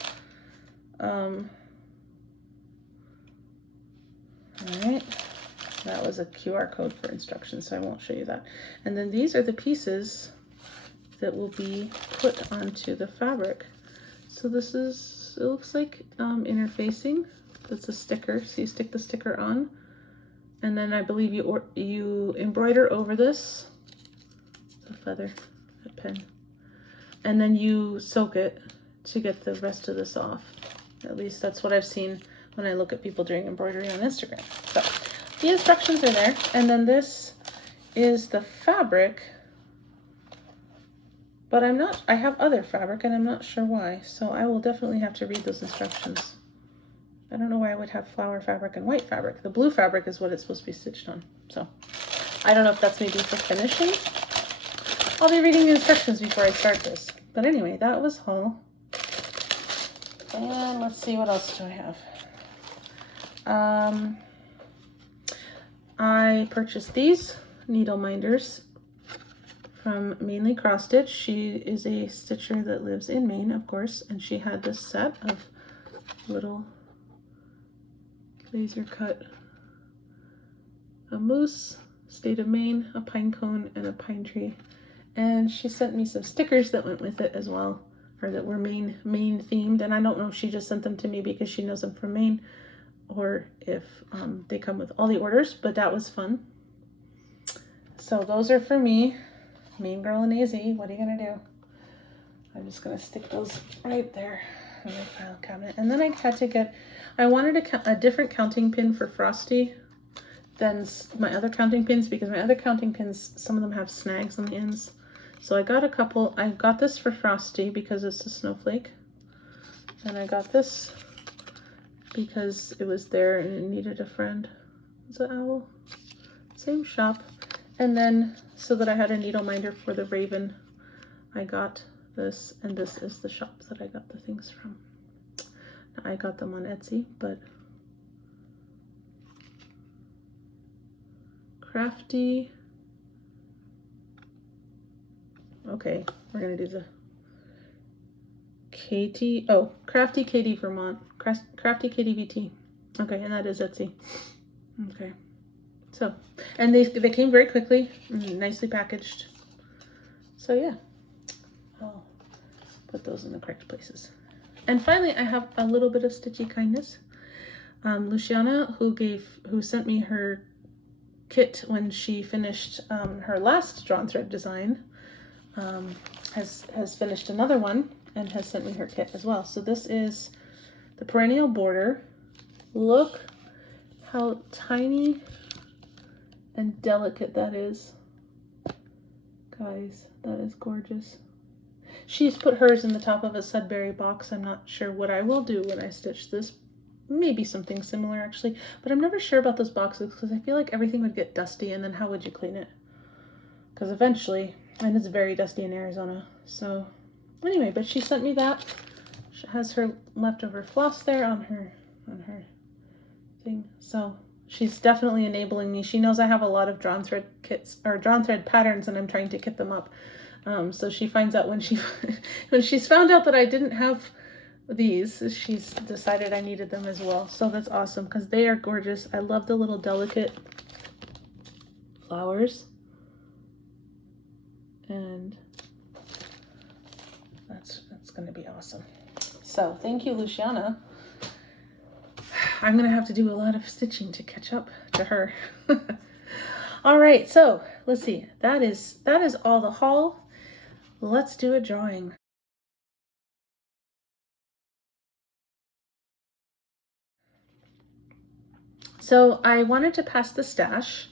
Alright. That was a QR code for instructions, so I won't show you that. And then these are the pieces that will be put onto the fabric. So this is, it looks like interfacing. That's a sticker, so you stick the sticker on. And then I believe you embroider over this. It's a feather, a pen. And then you soak it to get the rest of this off. At least that's what I've seen when I look at people doing embroidery on Instagram. So the instructions are there. And then this is the fabric. But I have other fabric and I'm not sure why. So I will definitely have to read those instructions. I don't know why I would have flower fabric and white fabric. The blue fabric is what it's supposed to be stitched on. So I don't know if that's maybe for finishing. I'll be reading the instructions before I start this. But anyway, that was haul. And let's see, what else do I have? I purchased these needle minders from mainly Cross Stitch. She is a stitcher that lives in Maine, of course, and she had this set of little laser cut, a moose, state of Maine, a pine cone, and a pine tree. And she sent me some stickers that went with it as well, or that were Maine themed. And I don't know if she just sent them to me because she knows I'm from Maine, or if they come with all the orders, but that was fun. So those are for me, Maine girl and AZ. What are you gonna do? I'm just gonna stick those right there in my file cabinet. And then I had to get, I wanted a different counting pin for Frosty than my other counting pins, because my other counting pins, some of them have snags on the ends. So I got a couple. I got this for Frosty because it's a snowflake. And I got this because it was there and it needed a friend. It's an owl. Same shop. And then, so that I had a needle minder for the raven, I got this, and this is the shop that I got the things from. I got them on Etsy, but Crafty. Okay, we're gonna do the Katie. Oh, Crafty Katie Vermont. Crafty Katie VT. Okay, and that is Etsy. Okay, so, and they came very quickly, nicely packaged. So yeah, I'll put those in the correct places. And finally, I have a little bit of stitchy kindness. Luciana, who sent me her kit when she finished her last drawn thread design, has finished another one and has sent me her kit as well. So this is the perennial border. Look how tiny and delicate that is. Guys, that is gorgeous. She's put hers in the top of a Sudbury box. I'm not sure what I will do when I stitch this. Maybe something similar actually, but I'm never sure about those boxes because I feel like everything would get dusty, and then how would you clean it? Because eventually, and it's very dusty in Arizona. So anyway, but she sent me that. She has her leftover floss there on her thing. So she's definitely enabling me. She knows I have a lot of drawn thread kits or drawn thread patterns, and I'm trying to kit them up. So she finds out when she's found out that I didn't have these, she's decided I needed them as well. So that's awesome because they are gorgeous. I love the little delicate flowers, and that's going to be awesome. So thank you, Luciana. I'm going to have to do a lot of stitching to catch up to her. All right, so let's see. That is all the haul. Let's do a drawing. So I wanted to pass the stash.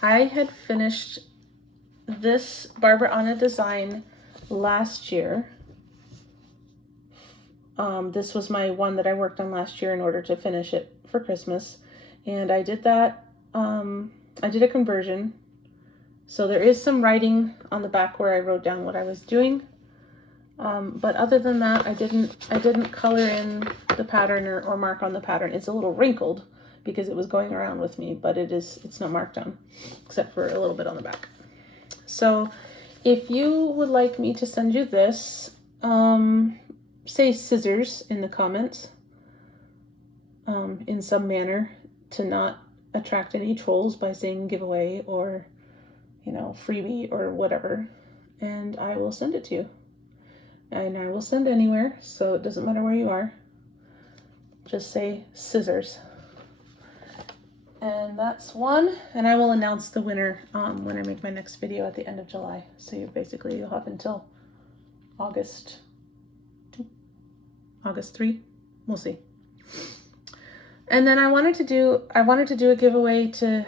I had finished this Barbara Anna design last year. This was my one that I worked on last year in order to finish it for Christmas. And I did that, I did a conversion. So there is some writing on the back where I wrote down what I was doing. But other than that, I didn't color in the pattern or mark on the pattern. It's a little wrinkled because it was going around with me, but it's not marked on, except for a little bit on the back. So if you would like me to send you this, say scissors in the comments, in some manner to not attract any trolls by saying giveaway or, you know, freebie or whatever, and I will send it to you. And I will send anywhere, so it doesn't matter where you are. Just say scissors. And that's one, and I will announce the winner when I make my next video at the end of July. So you'll have until August 2, August 3, we'll see. And then I wanted to do a giveaway to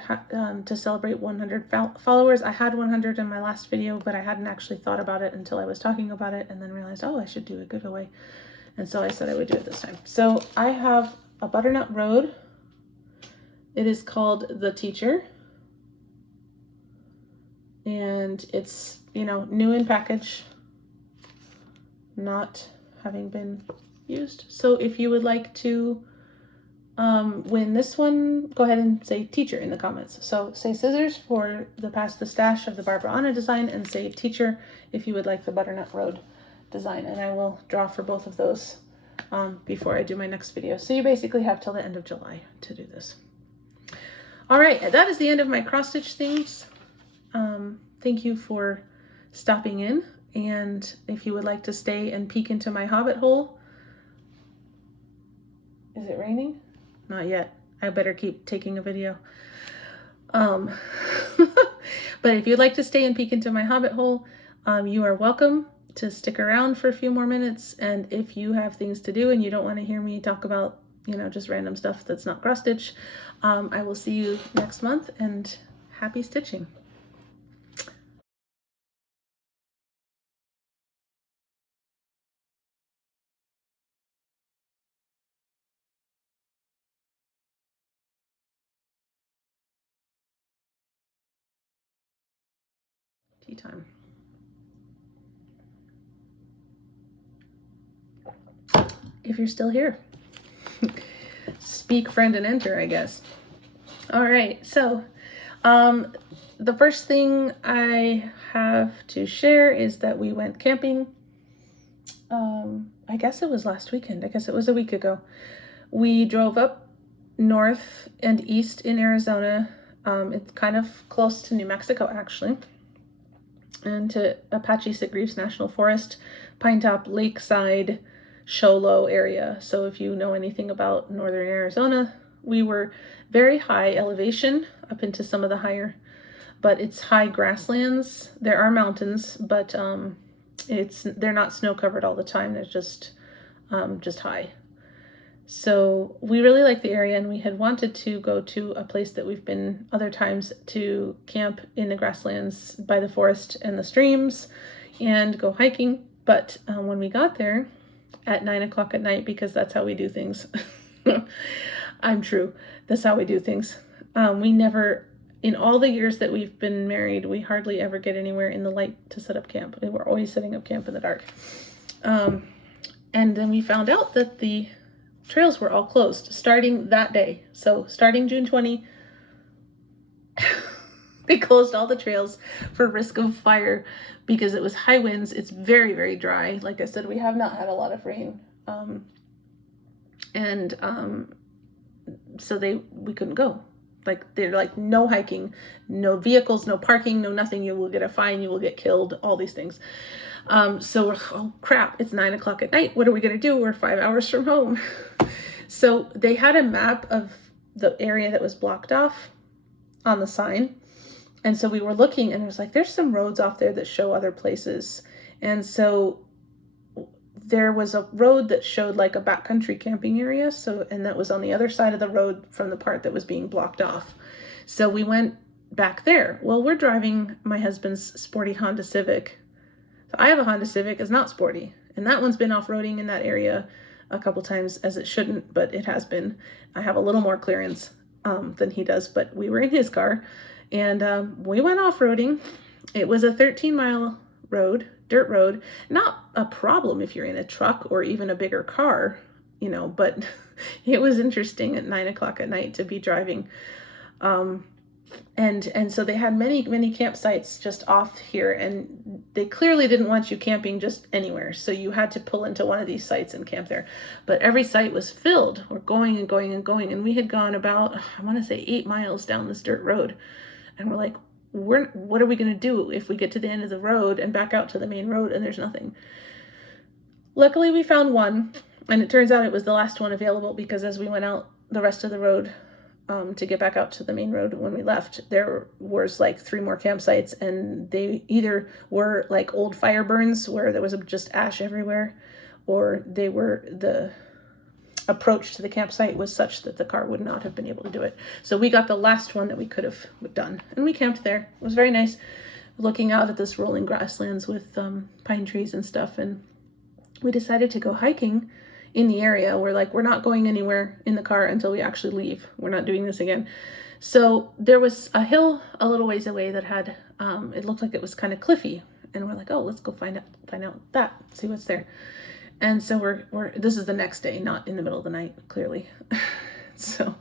celebrate 100 followers. I had 100 in my last video, but I hadn't actually thought about it until I was talking about it, and then realized, oh, I should do a giveaway. And so I said I would do it this time. So I have a butternut road. It is called The Teacher. And it's, you know, new in package, not having been used. So if you would like to win this one, go ahead and say teacher in the comments. So say scissors for the Pass the Stash of the Barbara Anna design, and say teacher if you would like the butternut road design, and I will draw for both of those before I do my next video. So you basically have till the end of July to do this. All right, that is the end of my cross stitch things. Thank you for stopping in, and if you would like to stay and peek into my hobbit hole. Is it raining? Not yet. I better keep taking a video. But if you'd like to stay and peek into my hobbit hole, you are welcome to stick around for a few more minutes. And if you have things to do and you don't want to hear me talk about, you know, just random stuff that's not cross stitch, I will see you next month, and happy stitching. Tea time. If you're still here. Speak, friend, and enter, I guess. All right, so the first thing I have to share is that we went camping. I guess it was last weekend. I guess it was a week ago. We drove up north and east in Arizona. It's kind of close to New Mexico, actually, and to Apache Sitgreaves National Forest, Pinetop, Lakeside, Show Low area. So if you know anything about northern Arizona, we were very high elevation up into some of the higher, but it's high grasslands. There are mountains, but they're not snow covered all the time. They're just high. So we really like the area, and we had wanted to go to a place that we've been other times to camp in the grasslands by the forest and the streams and go hiking. But when we got there at 9 o'clock at night, because that's how we do things. I'm true. That's how we do things. We never, in all the years that we've been married, we hardly ever get anywhere in the light to set up camp. We're always setting up camp in the dark. And then we found out that the trails were all closed starting that day. So starting June 20, they closed all the trails for risk of fire because it was high winds. It's very, very dry. Like I said, we have not had a lot of rain. So we couldn't go. Like, they're like, no hiking, no vehicles, no parking, no nothing. You will get a fine, you will get killed, all these things. So we're, oh crap, it's 9 o'clock at night. What are we going to do? We're 5 hours from home. So they had a map of the area that was blocked off on the sign. And so we were looking, and it was like, there's some roads off there that show other places. And so there was a road that showed like a backcountry camping area. So, and that was on the other side of the road from the part that was being blocked off. So we went back there. Well, we're driving my husband's sporty Honda Civic. So I have a Honda Civic, it's not sporty. And that one's been off-roading in that area a couple times, as it shouldn't, but it has been. I have a little more clearance than he does, but we were in his car, and we went off-roading. It was a 13-mile road, dirt road. Not a problem if you're in a truck or even a bigger car, you know, but it was interesting at 9 o'clock at night to be driving. And so they had many campsites just off here, and they clearly didn't want you camping just anywhere, so you had to pull into one of these sites and camp there. But every site was filled. We're going and going and going, and we had gone about, I want to say 8 miles down this dirt road, and we're like, what are we going to do if we get to the end of the road and back out to the main road and there's nothing? Luckily we found one, and it turns out it was the last one available, because as we went out the rest of the road to get back out to the main road when we left, there was like 3 more campsites, and they either were like old fire burns where there was just ash everywhere, or they were, the approach to the campsite was such that the car would not have been able to do it. So we got the last one that we could have done, and we camped there. It was very nice looking out at this rolling grasslands with pine trees and stuff. And we decided to go hiking in the area. We're like, we're not going anywhere in the car until we actually leave. We're not doing this again. So there was a hill a little ways away that had, it looked like it was kind of cliffy. And we're like, oh, let's go find out that, see what's there. And so we're this is the next day, not in the middle of the night, clearly. So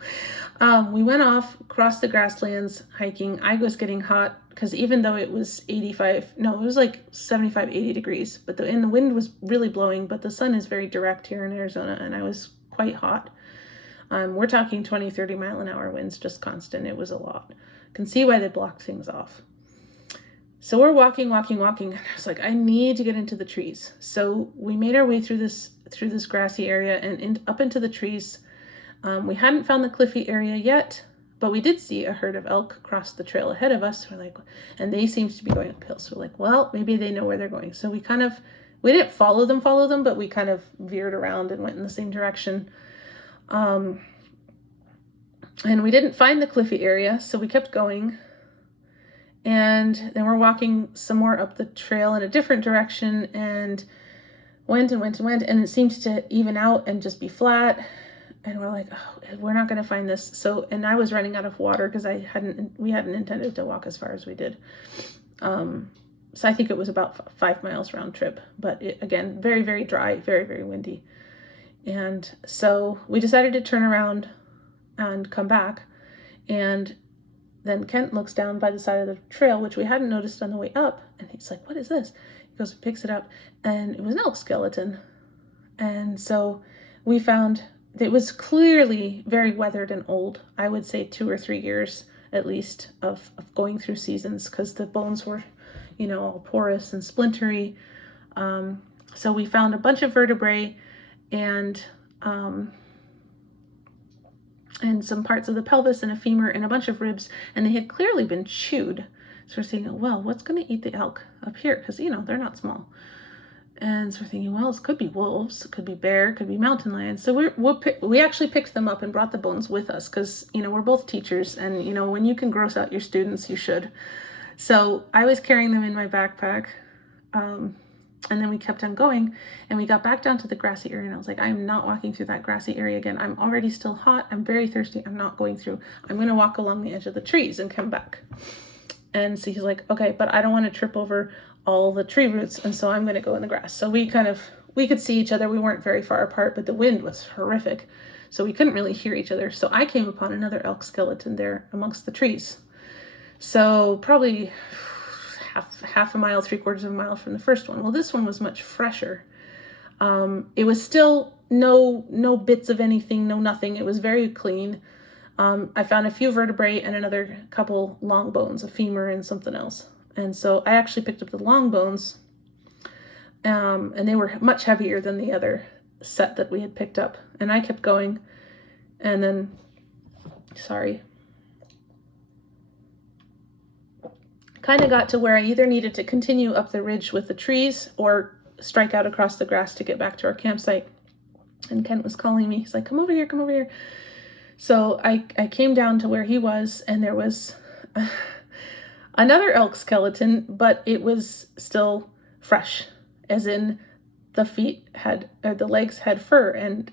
we went off, crossed the grasslands, hiking. I was getting hot because even though it was it was like 75, 80 degrees, but and the wind was really blowing, but the sun is very direct here in Arizona, and I was quite hot. We're talking 20, 30 mile an hour winds, just constant. It was a lot. Can see why they blocked things off. So we're walking, and I was like, I need to get into the trees. So we made our way through this grassy area and up into the trees. We hadn't found the cliffy area yet, but we did see a herd of elk cross the trail ahead of us. We're like, and they seemed to be going uphill. So we're like, well, maybe they know where they're going. So we didn't follow them, but we kind of veered around and went in the same direction. And we didn't find the cliffy area, so we kept going. And then we're walking some more up the trail in a different direction, and went, and it seemed to even out and just be flat. And we're like, oh, we're not going to find this. So, and I was running out of water because we hadn't intended to walk as far as we did. So I think it was about 5 miles round trip, but again, very, very dry, very, very windy. And so we decided to turn around and come back. And then Kent looks down by the side of the trail, which we hadn't noticed on the way up. And he's like, what is this? He goes, picks it up, and it was an elk skeleton. And so we found it was clearly very weathered and old. I would say 2 or 3 years at least of going through seasons, because the bones were, all porous and splintery. So we found a bunch of vertebrae and some parts of the pelvis and a femur and a bunch of ribs, and they had clearly been chewed. So we're thinking, well, what's going to eat the elk up here? Because, they're not small. And so we're thinking, well, it could be wolves, it could be bear, it could be mountain lions. So we actually picked them up and brought the bones with us because, we're both teachers, and, when you can gross out your students, you should. So I was carrying them in my backpack. And then we kept on going, and we got back down to the grassy area, and I was like, I am not walking through that grassy area again. I'm already still hot. I'm very thirsty. I'm not going through. I'm going to walk along the edge of the trees and come back. And so he's like, okay, but I don't want to trip over all the tree roots, and so I'm going to go in the grass. So we could see each other. We weren't very far apart, but the wind was horrific, so we couldn't really hear each other. So I came upon another elk skeleton there amongst the trees. So probably half a mile, 3/4 of a mile from the first one. Well, this one was much fresher. It was still no bits of anything, no nothing. It was very clean. I found a few vertebrae and another couple long bones, a femur and something else. And so I actually picked up the long bones, and they were much heavier than the other set that we had picked up. And I kept going, and then, kind of got to where I either needed to continue up the ridge with the trees or strike out across the grass to get back to our campsite. And Kent was calling me. He's like, come over here, come over here. So I came down to where he was, and there was another elk skeleton, but it was still fresh, as in the legs had fur and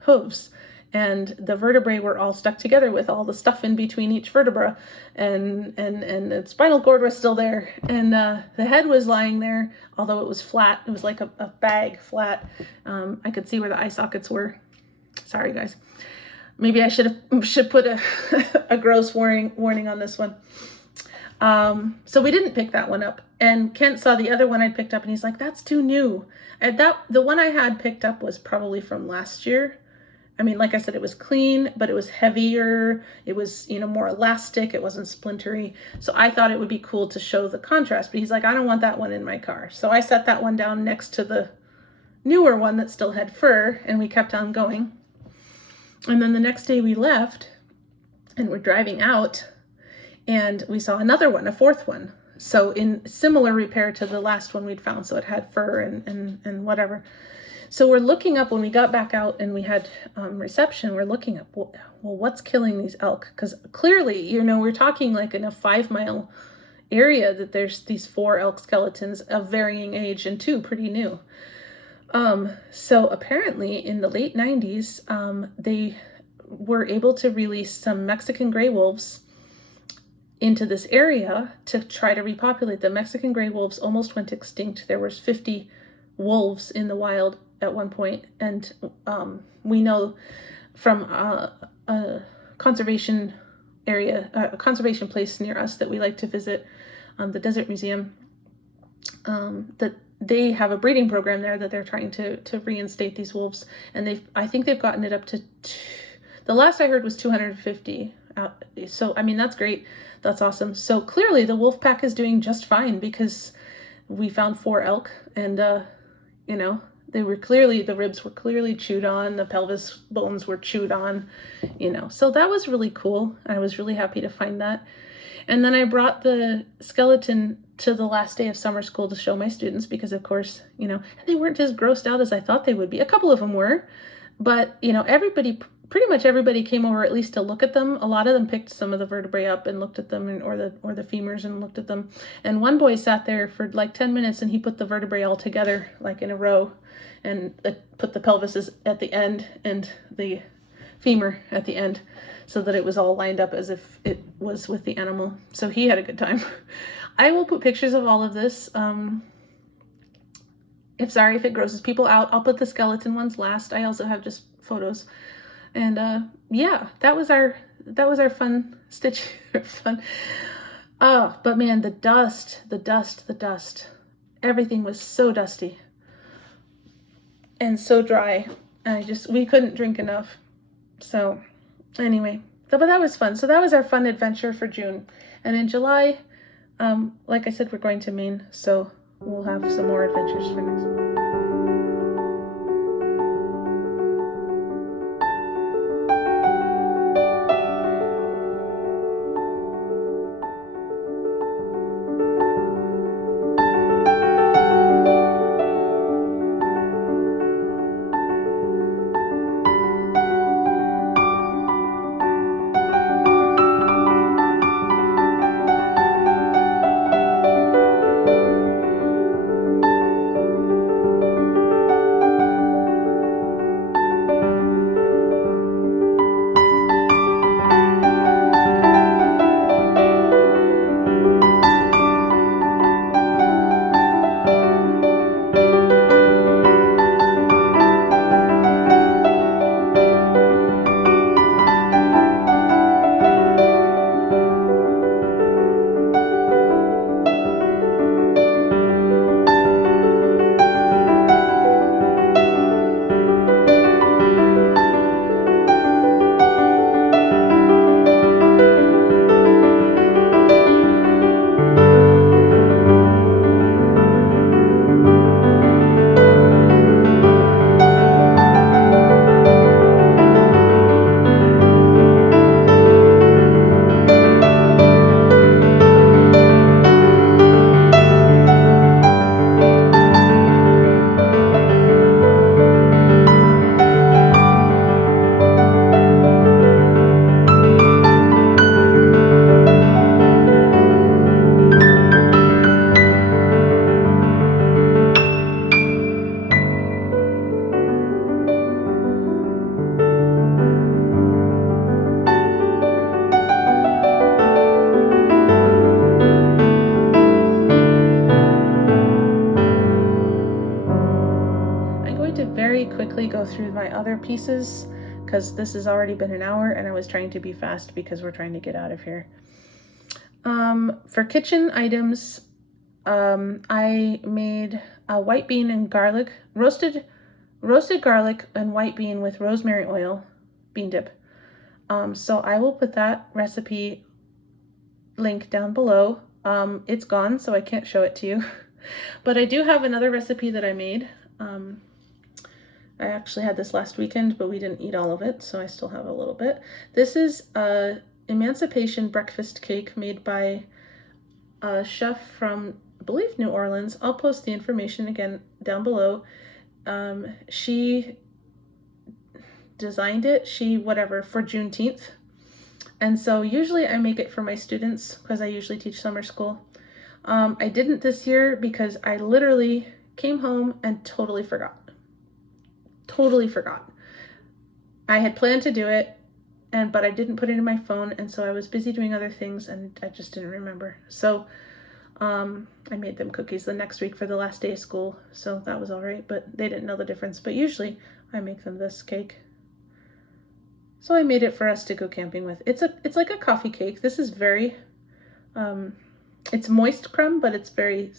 hooves. And the vertebrae were all stuck together with all the stuff in between each vertebra, and the spinal cord was still there, and the head was lying there, although it was flat. It was like a bag, flat. I could see where the eye sockets were. Sorry, guys. maybe I should put a gross warning on this one. So we didn't pick that one up, and Kent saw the other one I picked up, and he's like, "That's too new." And the one I had picked up was probably from last year. I mean, like I said, it was clean, but it was heavier. It was, more elastic. It wasn't splintery. So I thought it would be cool to show the contrast. But he's like, I don't want that one in my car. So I set that one down next to the newer one that still had fur, and we kept on going. And then the next day we left, and we're driving out, and we saw another one, a fourth one. So in similar repair to the last one we'd found. So it had fur and whatever. So we're looking up when we got back out and we had reception. We're looking up, well, what's killing these elk? Because clearly, we're talking like in a 5-mile area that there's these 4 elk skeletons of varying age and 2 pretty new. So apparently in the late 90s, they were able to release some Mexican gray wolves into this area to try to repopulate them. Mexican gray wolves almost went extinct. There was 50 wolves in the wild at one point, and we know from a conservation area, a conservation place near us that we like to visit, the Desert Museum, that they have a breeding program there that they're trying to reinstate these wolves, and I think they've gotten it up to the last I heard was 250. So I mean, that's great, that's awesome. So clearly the wolf pack is doing just fine, because we found 4 elk, and the ribs were clearly chewed on, the pelvis bones were chewed on, so that was really cool. I was really happy to find that. And then I brought the skeleton to the last day of summer school to show my students, because of course, and they weren't as grossed out as I thought they would be. A couple of them were, but pretty much everybody came over at least to look at them. A lot of them picked some of the vertebrae up and looked at them, or the femurs and looked at them. And one boy sat there for like 10 minutes and he put the vertebrae all together like in a row, and put the pelvises at the end and the femur at the end, so that it was all lined up as if it was with the animal. So he had a good time. I will put pictures of all of this. If it grosses people out, I'll put the skeleton ones last. I also have just photos. And yeah, that was our fun stitch. Fun. Oh, but man, the dust. Everything was so dusty and so dry. We couldn't drink enough. So anyway, but that was fun. So that was our fun adventure for June. And in July, like I said, we're going to Maine. So we'll have some more adventures for next month. Through my other pieces, because this has already been an hour and I was trying to be fast because we're trying to get out of here. For kitchen items, I made a white bean and garlic, roasted garlic and white bean with rosemary oil bean dip. So I will put that recipe link down below. It's gone, so I can't show it to you. But I do have another recipe that I made. I actually had this last weekend, but we didn't eat all of it, so I still have a little bit. This is a Emancipation breakfast cake made by a chef from, I believe, New Orleans. I'll post the information again down below. She designed it, for Juneteenth. And so usually I make it for my students because I usually teach summer school. I didn't this year because I literally came home and totally forgot. I had planned to do it, but I didn't put it in my phone, and so I was busy doing other things and I just didn't remember. So I made them cookies the next week for the last day of school, so that was all right, but they didn't know the difference. But usually I make them this cake. So I made it for us to go camping with. It's like a coffee cake. This is very it's moist crumb, but it's very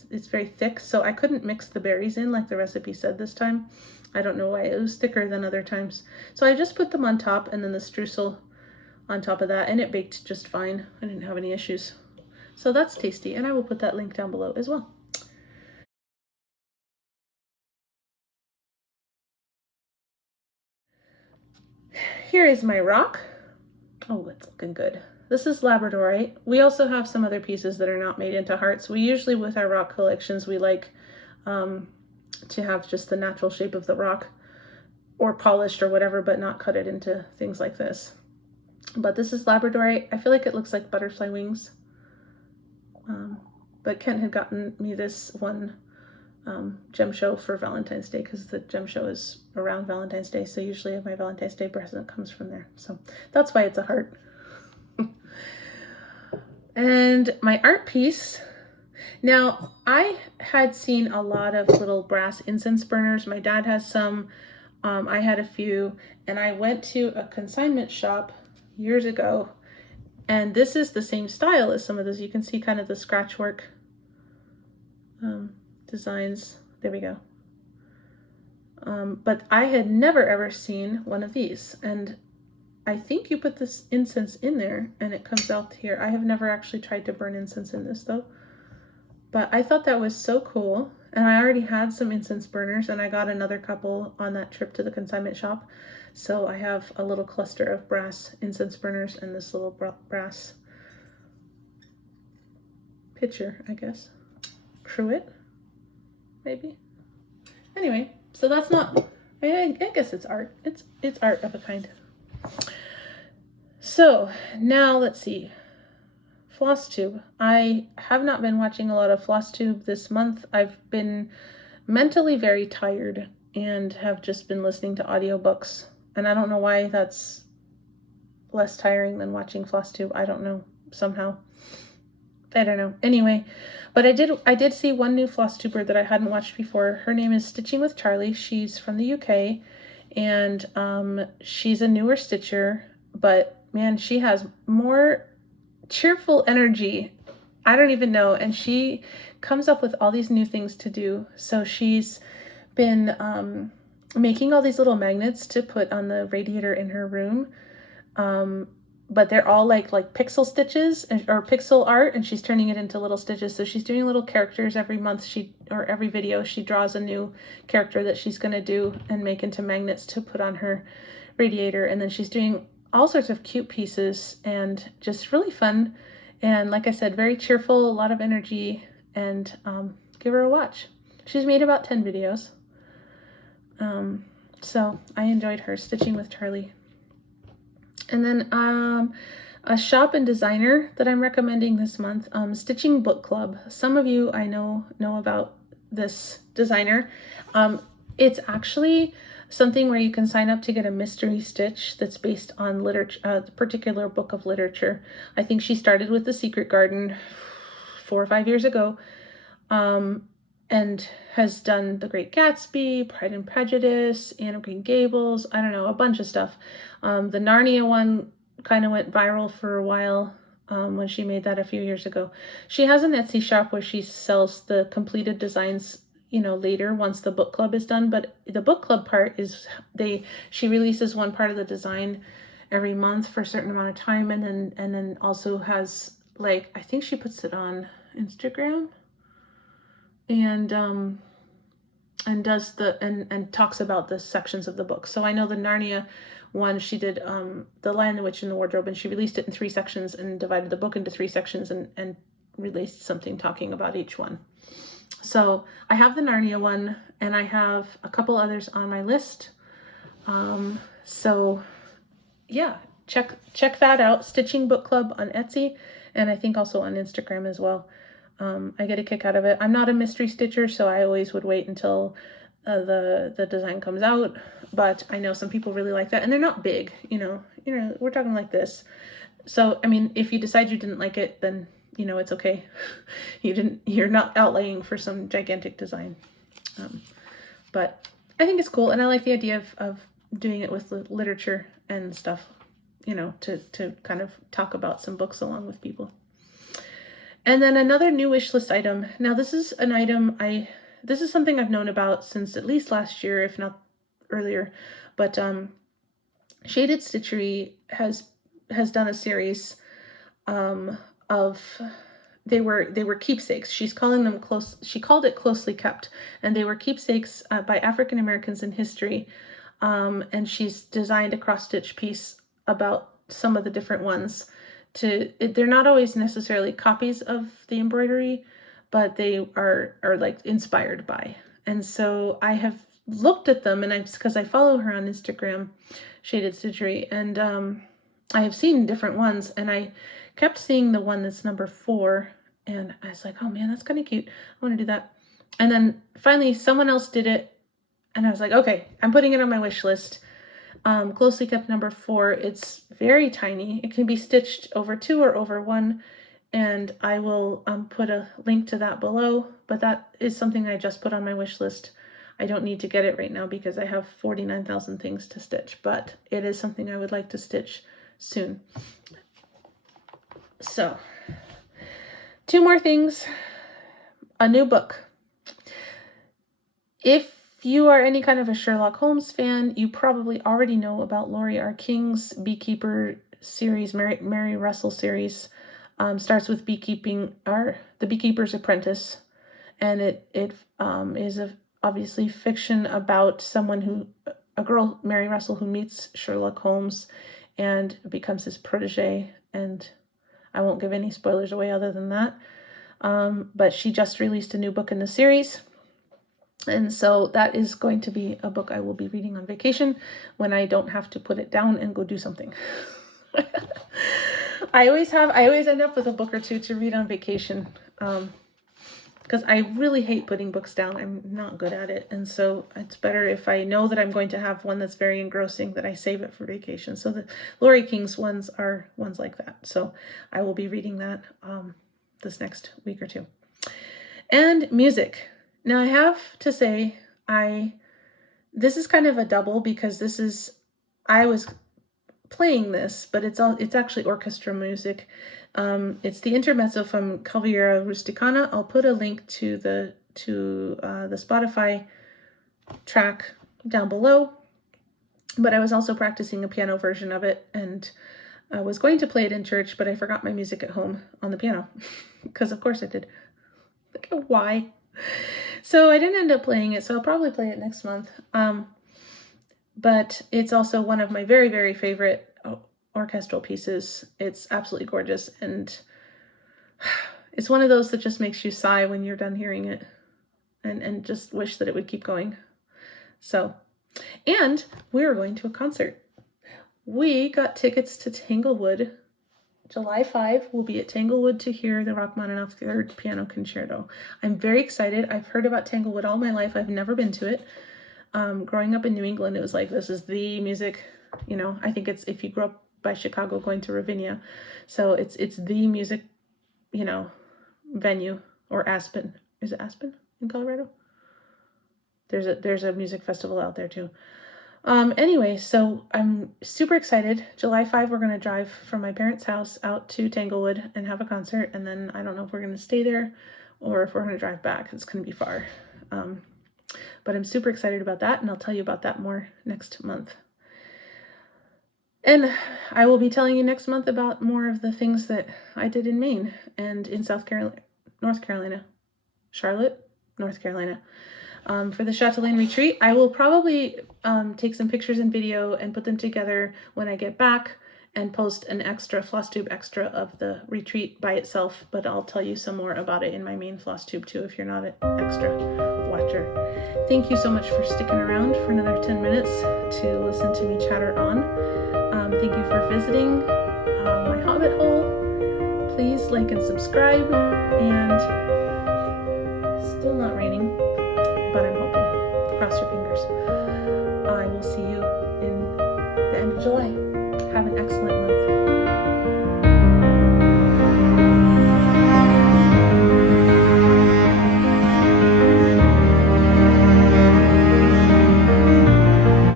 thick, so I couldn't mix the berries in like the recipe said this time. I don't know why. It was thicker than other times. So I just put them on top and then the streusel on top of that, and it baked just fine. I didn't have any issues. So that's tasty, and I will put that link down below as well. Here is my rock. Oh, it's looking good. This is Labradorite. We also have some other pieces that are not made into hearts. We usually, with our rock collections, we like to have just the natural shape of the rock, or polished or whatever, but not cut it into things like this. But this is Labradorite. I feel like it looks like butterfly wings. But Kent had gotten me this one gem show for Valentine's Day, because the gem show is around Valentine's Day, so usually my Valentine's Day present comes from there. So that's why it's a heart. And my art piece. Now, I had seen a lot of little brass incense burners. My dad has some. I had a few, and I went to a consignment shop years ago, and this is the same style as some of those. You can see kind of the scratch work designs. There we go. But I had never ever seen one of these, and I think you put this incense in there and it comes out here. I have never actually tried to burn incense in this though, but I thought that was so cool. And I already had some incense burners, and I got another couple on that trip to the consignment shop. So I have a little cluster of brass incense burners and this little brass pitcher, I guess. Cruet, maybe. Anyway, so that's not, I guess it's art. It's art of a kind. So now let's see. Flosstube. I have not been watching a lot of Flosstube this month. I've been mentally very tired and have just been listening to audiobooks. And I don't know why that's less tiring than watching Flosstube. I don't know. Somehow. I don't know. Anyway, but I did see one new Flosstuber that I hadn't watched before. Her name is Stitching with Charlie. She's from the UK, and she's a newer stitcher, but man, she has more cheerful energy. I don't even know. And she comes up with all these new things to do. So she's been making all these little magnets to put on the radiator in her room. But they're all like pixel stitches or pixel art, and she's turning it into little stitches. So she's doing little characters every month. Or every video she draws a new character that she's going to do and make into magnets to put on her radiator. And then she's doing all sorts of cute pieces and just really fun. And like I said, very cheerful, a lot of energy, and give her a watch. She's made about 10 videos. So I enjoyed her, Stitching with Charlie. And then a shop and designer that I'm recommending this month, Stitching Book Club. Some of you I know about this designer. It's actually something where you can sign up to get a mystery stitch that's based on literature, a particular book of literature. I think she started with The Secret Garden 4 or 5 years ago. And and has done The Great Gatsby, Pride and Prejudice, Anne of Green Gables, I don't know, a bunch of stuff. The Narnia one kind of went viral for a while when she made that a few years ago. She has an Etsy shop where she sells the completed designs, later once the book club is done. But the book club part is she releases one part of the design every month for a certain amount of time, and then also has, like, I think she puts it on Instagram and does and talks about the sections of the book. So I know the Narnia one, she did The Lion, the Witch, and the Wardrobe, and she released it in 3 sections and divided the book into 3 sections and released something talking about each one. So I have the Narnia one, and I have a couple others on my list. So yeah, check that out. Stitching Book Club on Etsy, and I think also on Instagram as well. I get a kick out of it. I'm not a mystery stitcher, so I always would wait until the design comes out. But I know some people really like that, and they're not big. We're talking like this. So I mean, if you decide you didn't like it, then it's okay. You're not outlaying for some gigantic design. But I think it's cool, and I like the idea of doing it with literature and stuff. To kind of talk about some books along with people. And then another new wish list item. Now this is an item this is something I've known about since at least last year, if not earlier. But Shaded Stitchery has done a series of they were keepsakes. She called it Closely Kept, and they were keepsakes by African Americans in history. And she's designed a cross stitch piece about some of the different ones. They're not always necessarily copies of the embroidery, but they are like inspired by. And so I have looked at them, and because I follow her on Instagram, Shaded Stitchery, and I have seen different ones, and I kept seeing the one that's number 4, and I was like, oh man, that's kind of cute. I want to do that. And then finally someone else did it, and I was like, okay, I'm putting it on my wish list. Closely Kept number 4. It's very tiny. It can be stitched over 2 or over 1, and I will put a link to that below. But that is something I just put on my wish list. I don't need to get it right now because I have 49,000 things to stitch, but it is something I would like to stitch soon. So, 2 more things. A new book. If you are any kind of a Sherlock Holmes fan, you probably already know about Laurie R. King's Beekeeper series, Mary Russell series. Starts with beekeeping, or The Beekeeper's Apprentice, and it is obviously fiction about a girl, Mary Russell, who meets Sherlock Holmes and becomes his protege. And I won't give any spoilers away other than that. But she just released a new book in the series. And so that is going to be a book I will be reading on vacation when I don't have to put it down and go do something. I always end up with a book or 2 to read on vacation. Because I really hate putting books down. I'm not good at it. And so it's better if I know that I'm going to have one that's very engrossing, that I save it for vacation. So the Laurie King's ones are ones like that. So I will be reading that this next week or 2. And music. Now I have to say, this is kind of a double, because I was playing this, but it's actually orchestra music. It's the intermezzo from Cavalleria Rusticana. I'll put a link to the Spotify track down below. But I was also practicing a piano version of it, and I was going to play it in church, but I forgot my music at home on the piano, because of course I did. Look at why. So I didn't end up playing it, so I'll probably play it next month. But it's also one of my very, very favorite orchestral pieces. It's absolutely gorgeous, and it's one of those that just makes you sigh when you're done hearing it, and just wish that it would keep going. So, and we're going to a concert. We got tickets to Tanglewood. July 5, we'll be at Tanglewood to hear the Rachmaninoff 3rd Piano Concerto. I'm very excited. I've heard about Tanglewood all my life. I've never been to it. Growing up in New England, it was like, this is the music, I think it's, if you grew up by Chicago, going to Ravinia. So it's the music, venue, or Aspen. Is it Aspen? in Colorado? There's a music festival out there too. Anyway, so I'm super excited. July 5, we're going to drive from my parents' house out to Tanglewood and have a concert. And then I don't know if we're going to stay there or if we're going to drive back. It's going to be far. But I'm super excited about that. And I'll tell you about that more next month. And I will be telling you next month about more of the things that I did in Maine and in North Carolina, Charlotte, North Carolina. For the Chatelaine retreat, I will probably take some pictures and video and put them together when I get back and post an extra Flosstube extra of the retreat by itself, but I'll tell you some more about it in my main Flosstube too if you're not an extra watcher. Thank you so much for sticking around for another 10 minutes to listen to me chatter on. Thank you for visiting my Hobbit hole. Please like and subscribe, and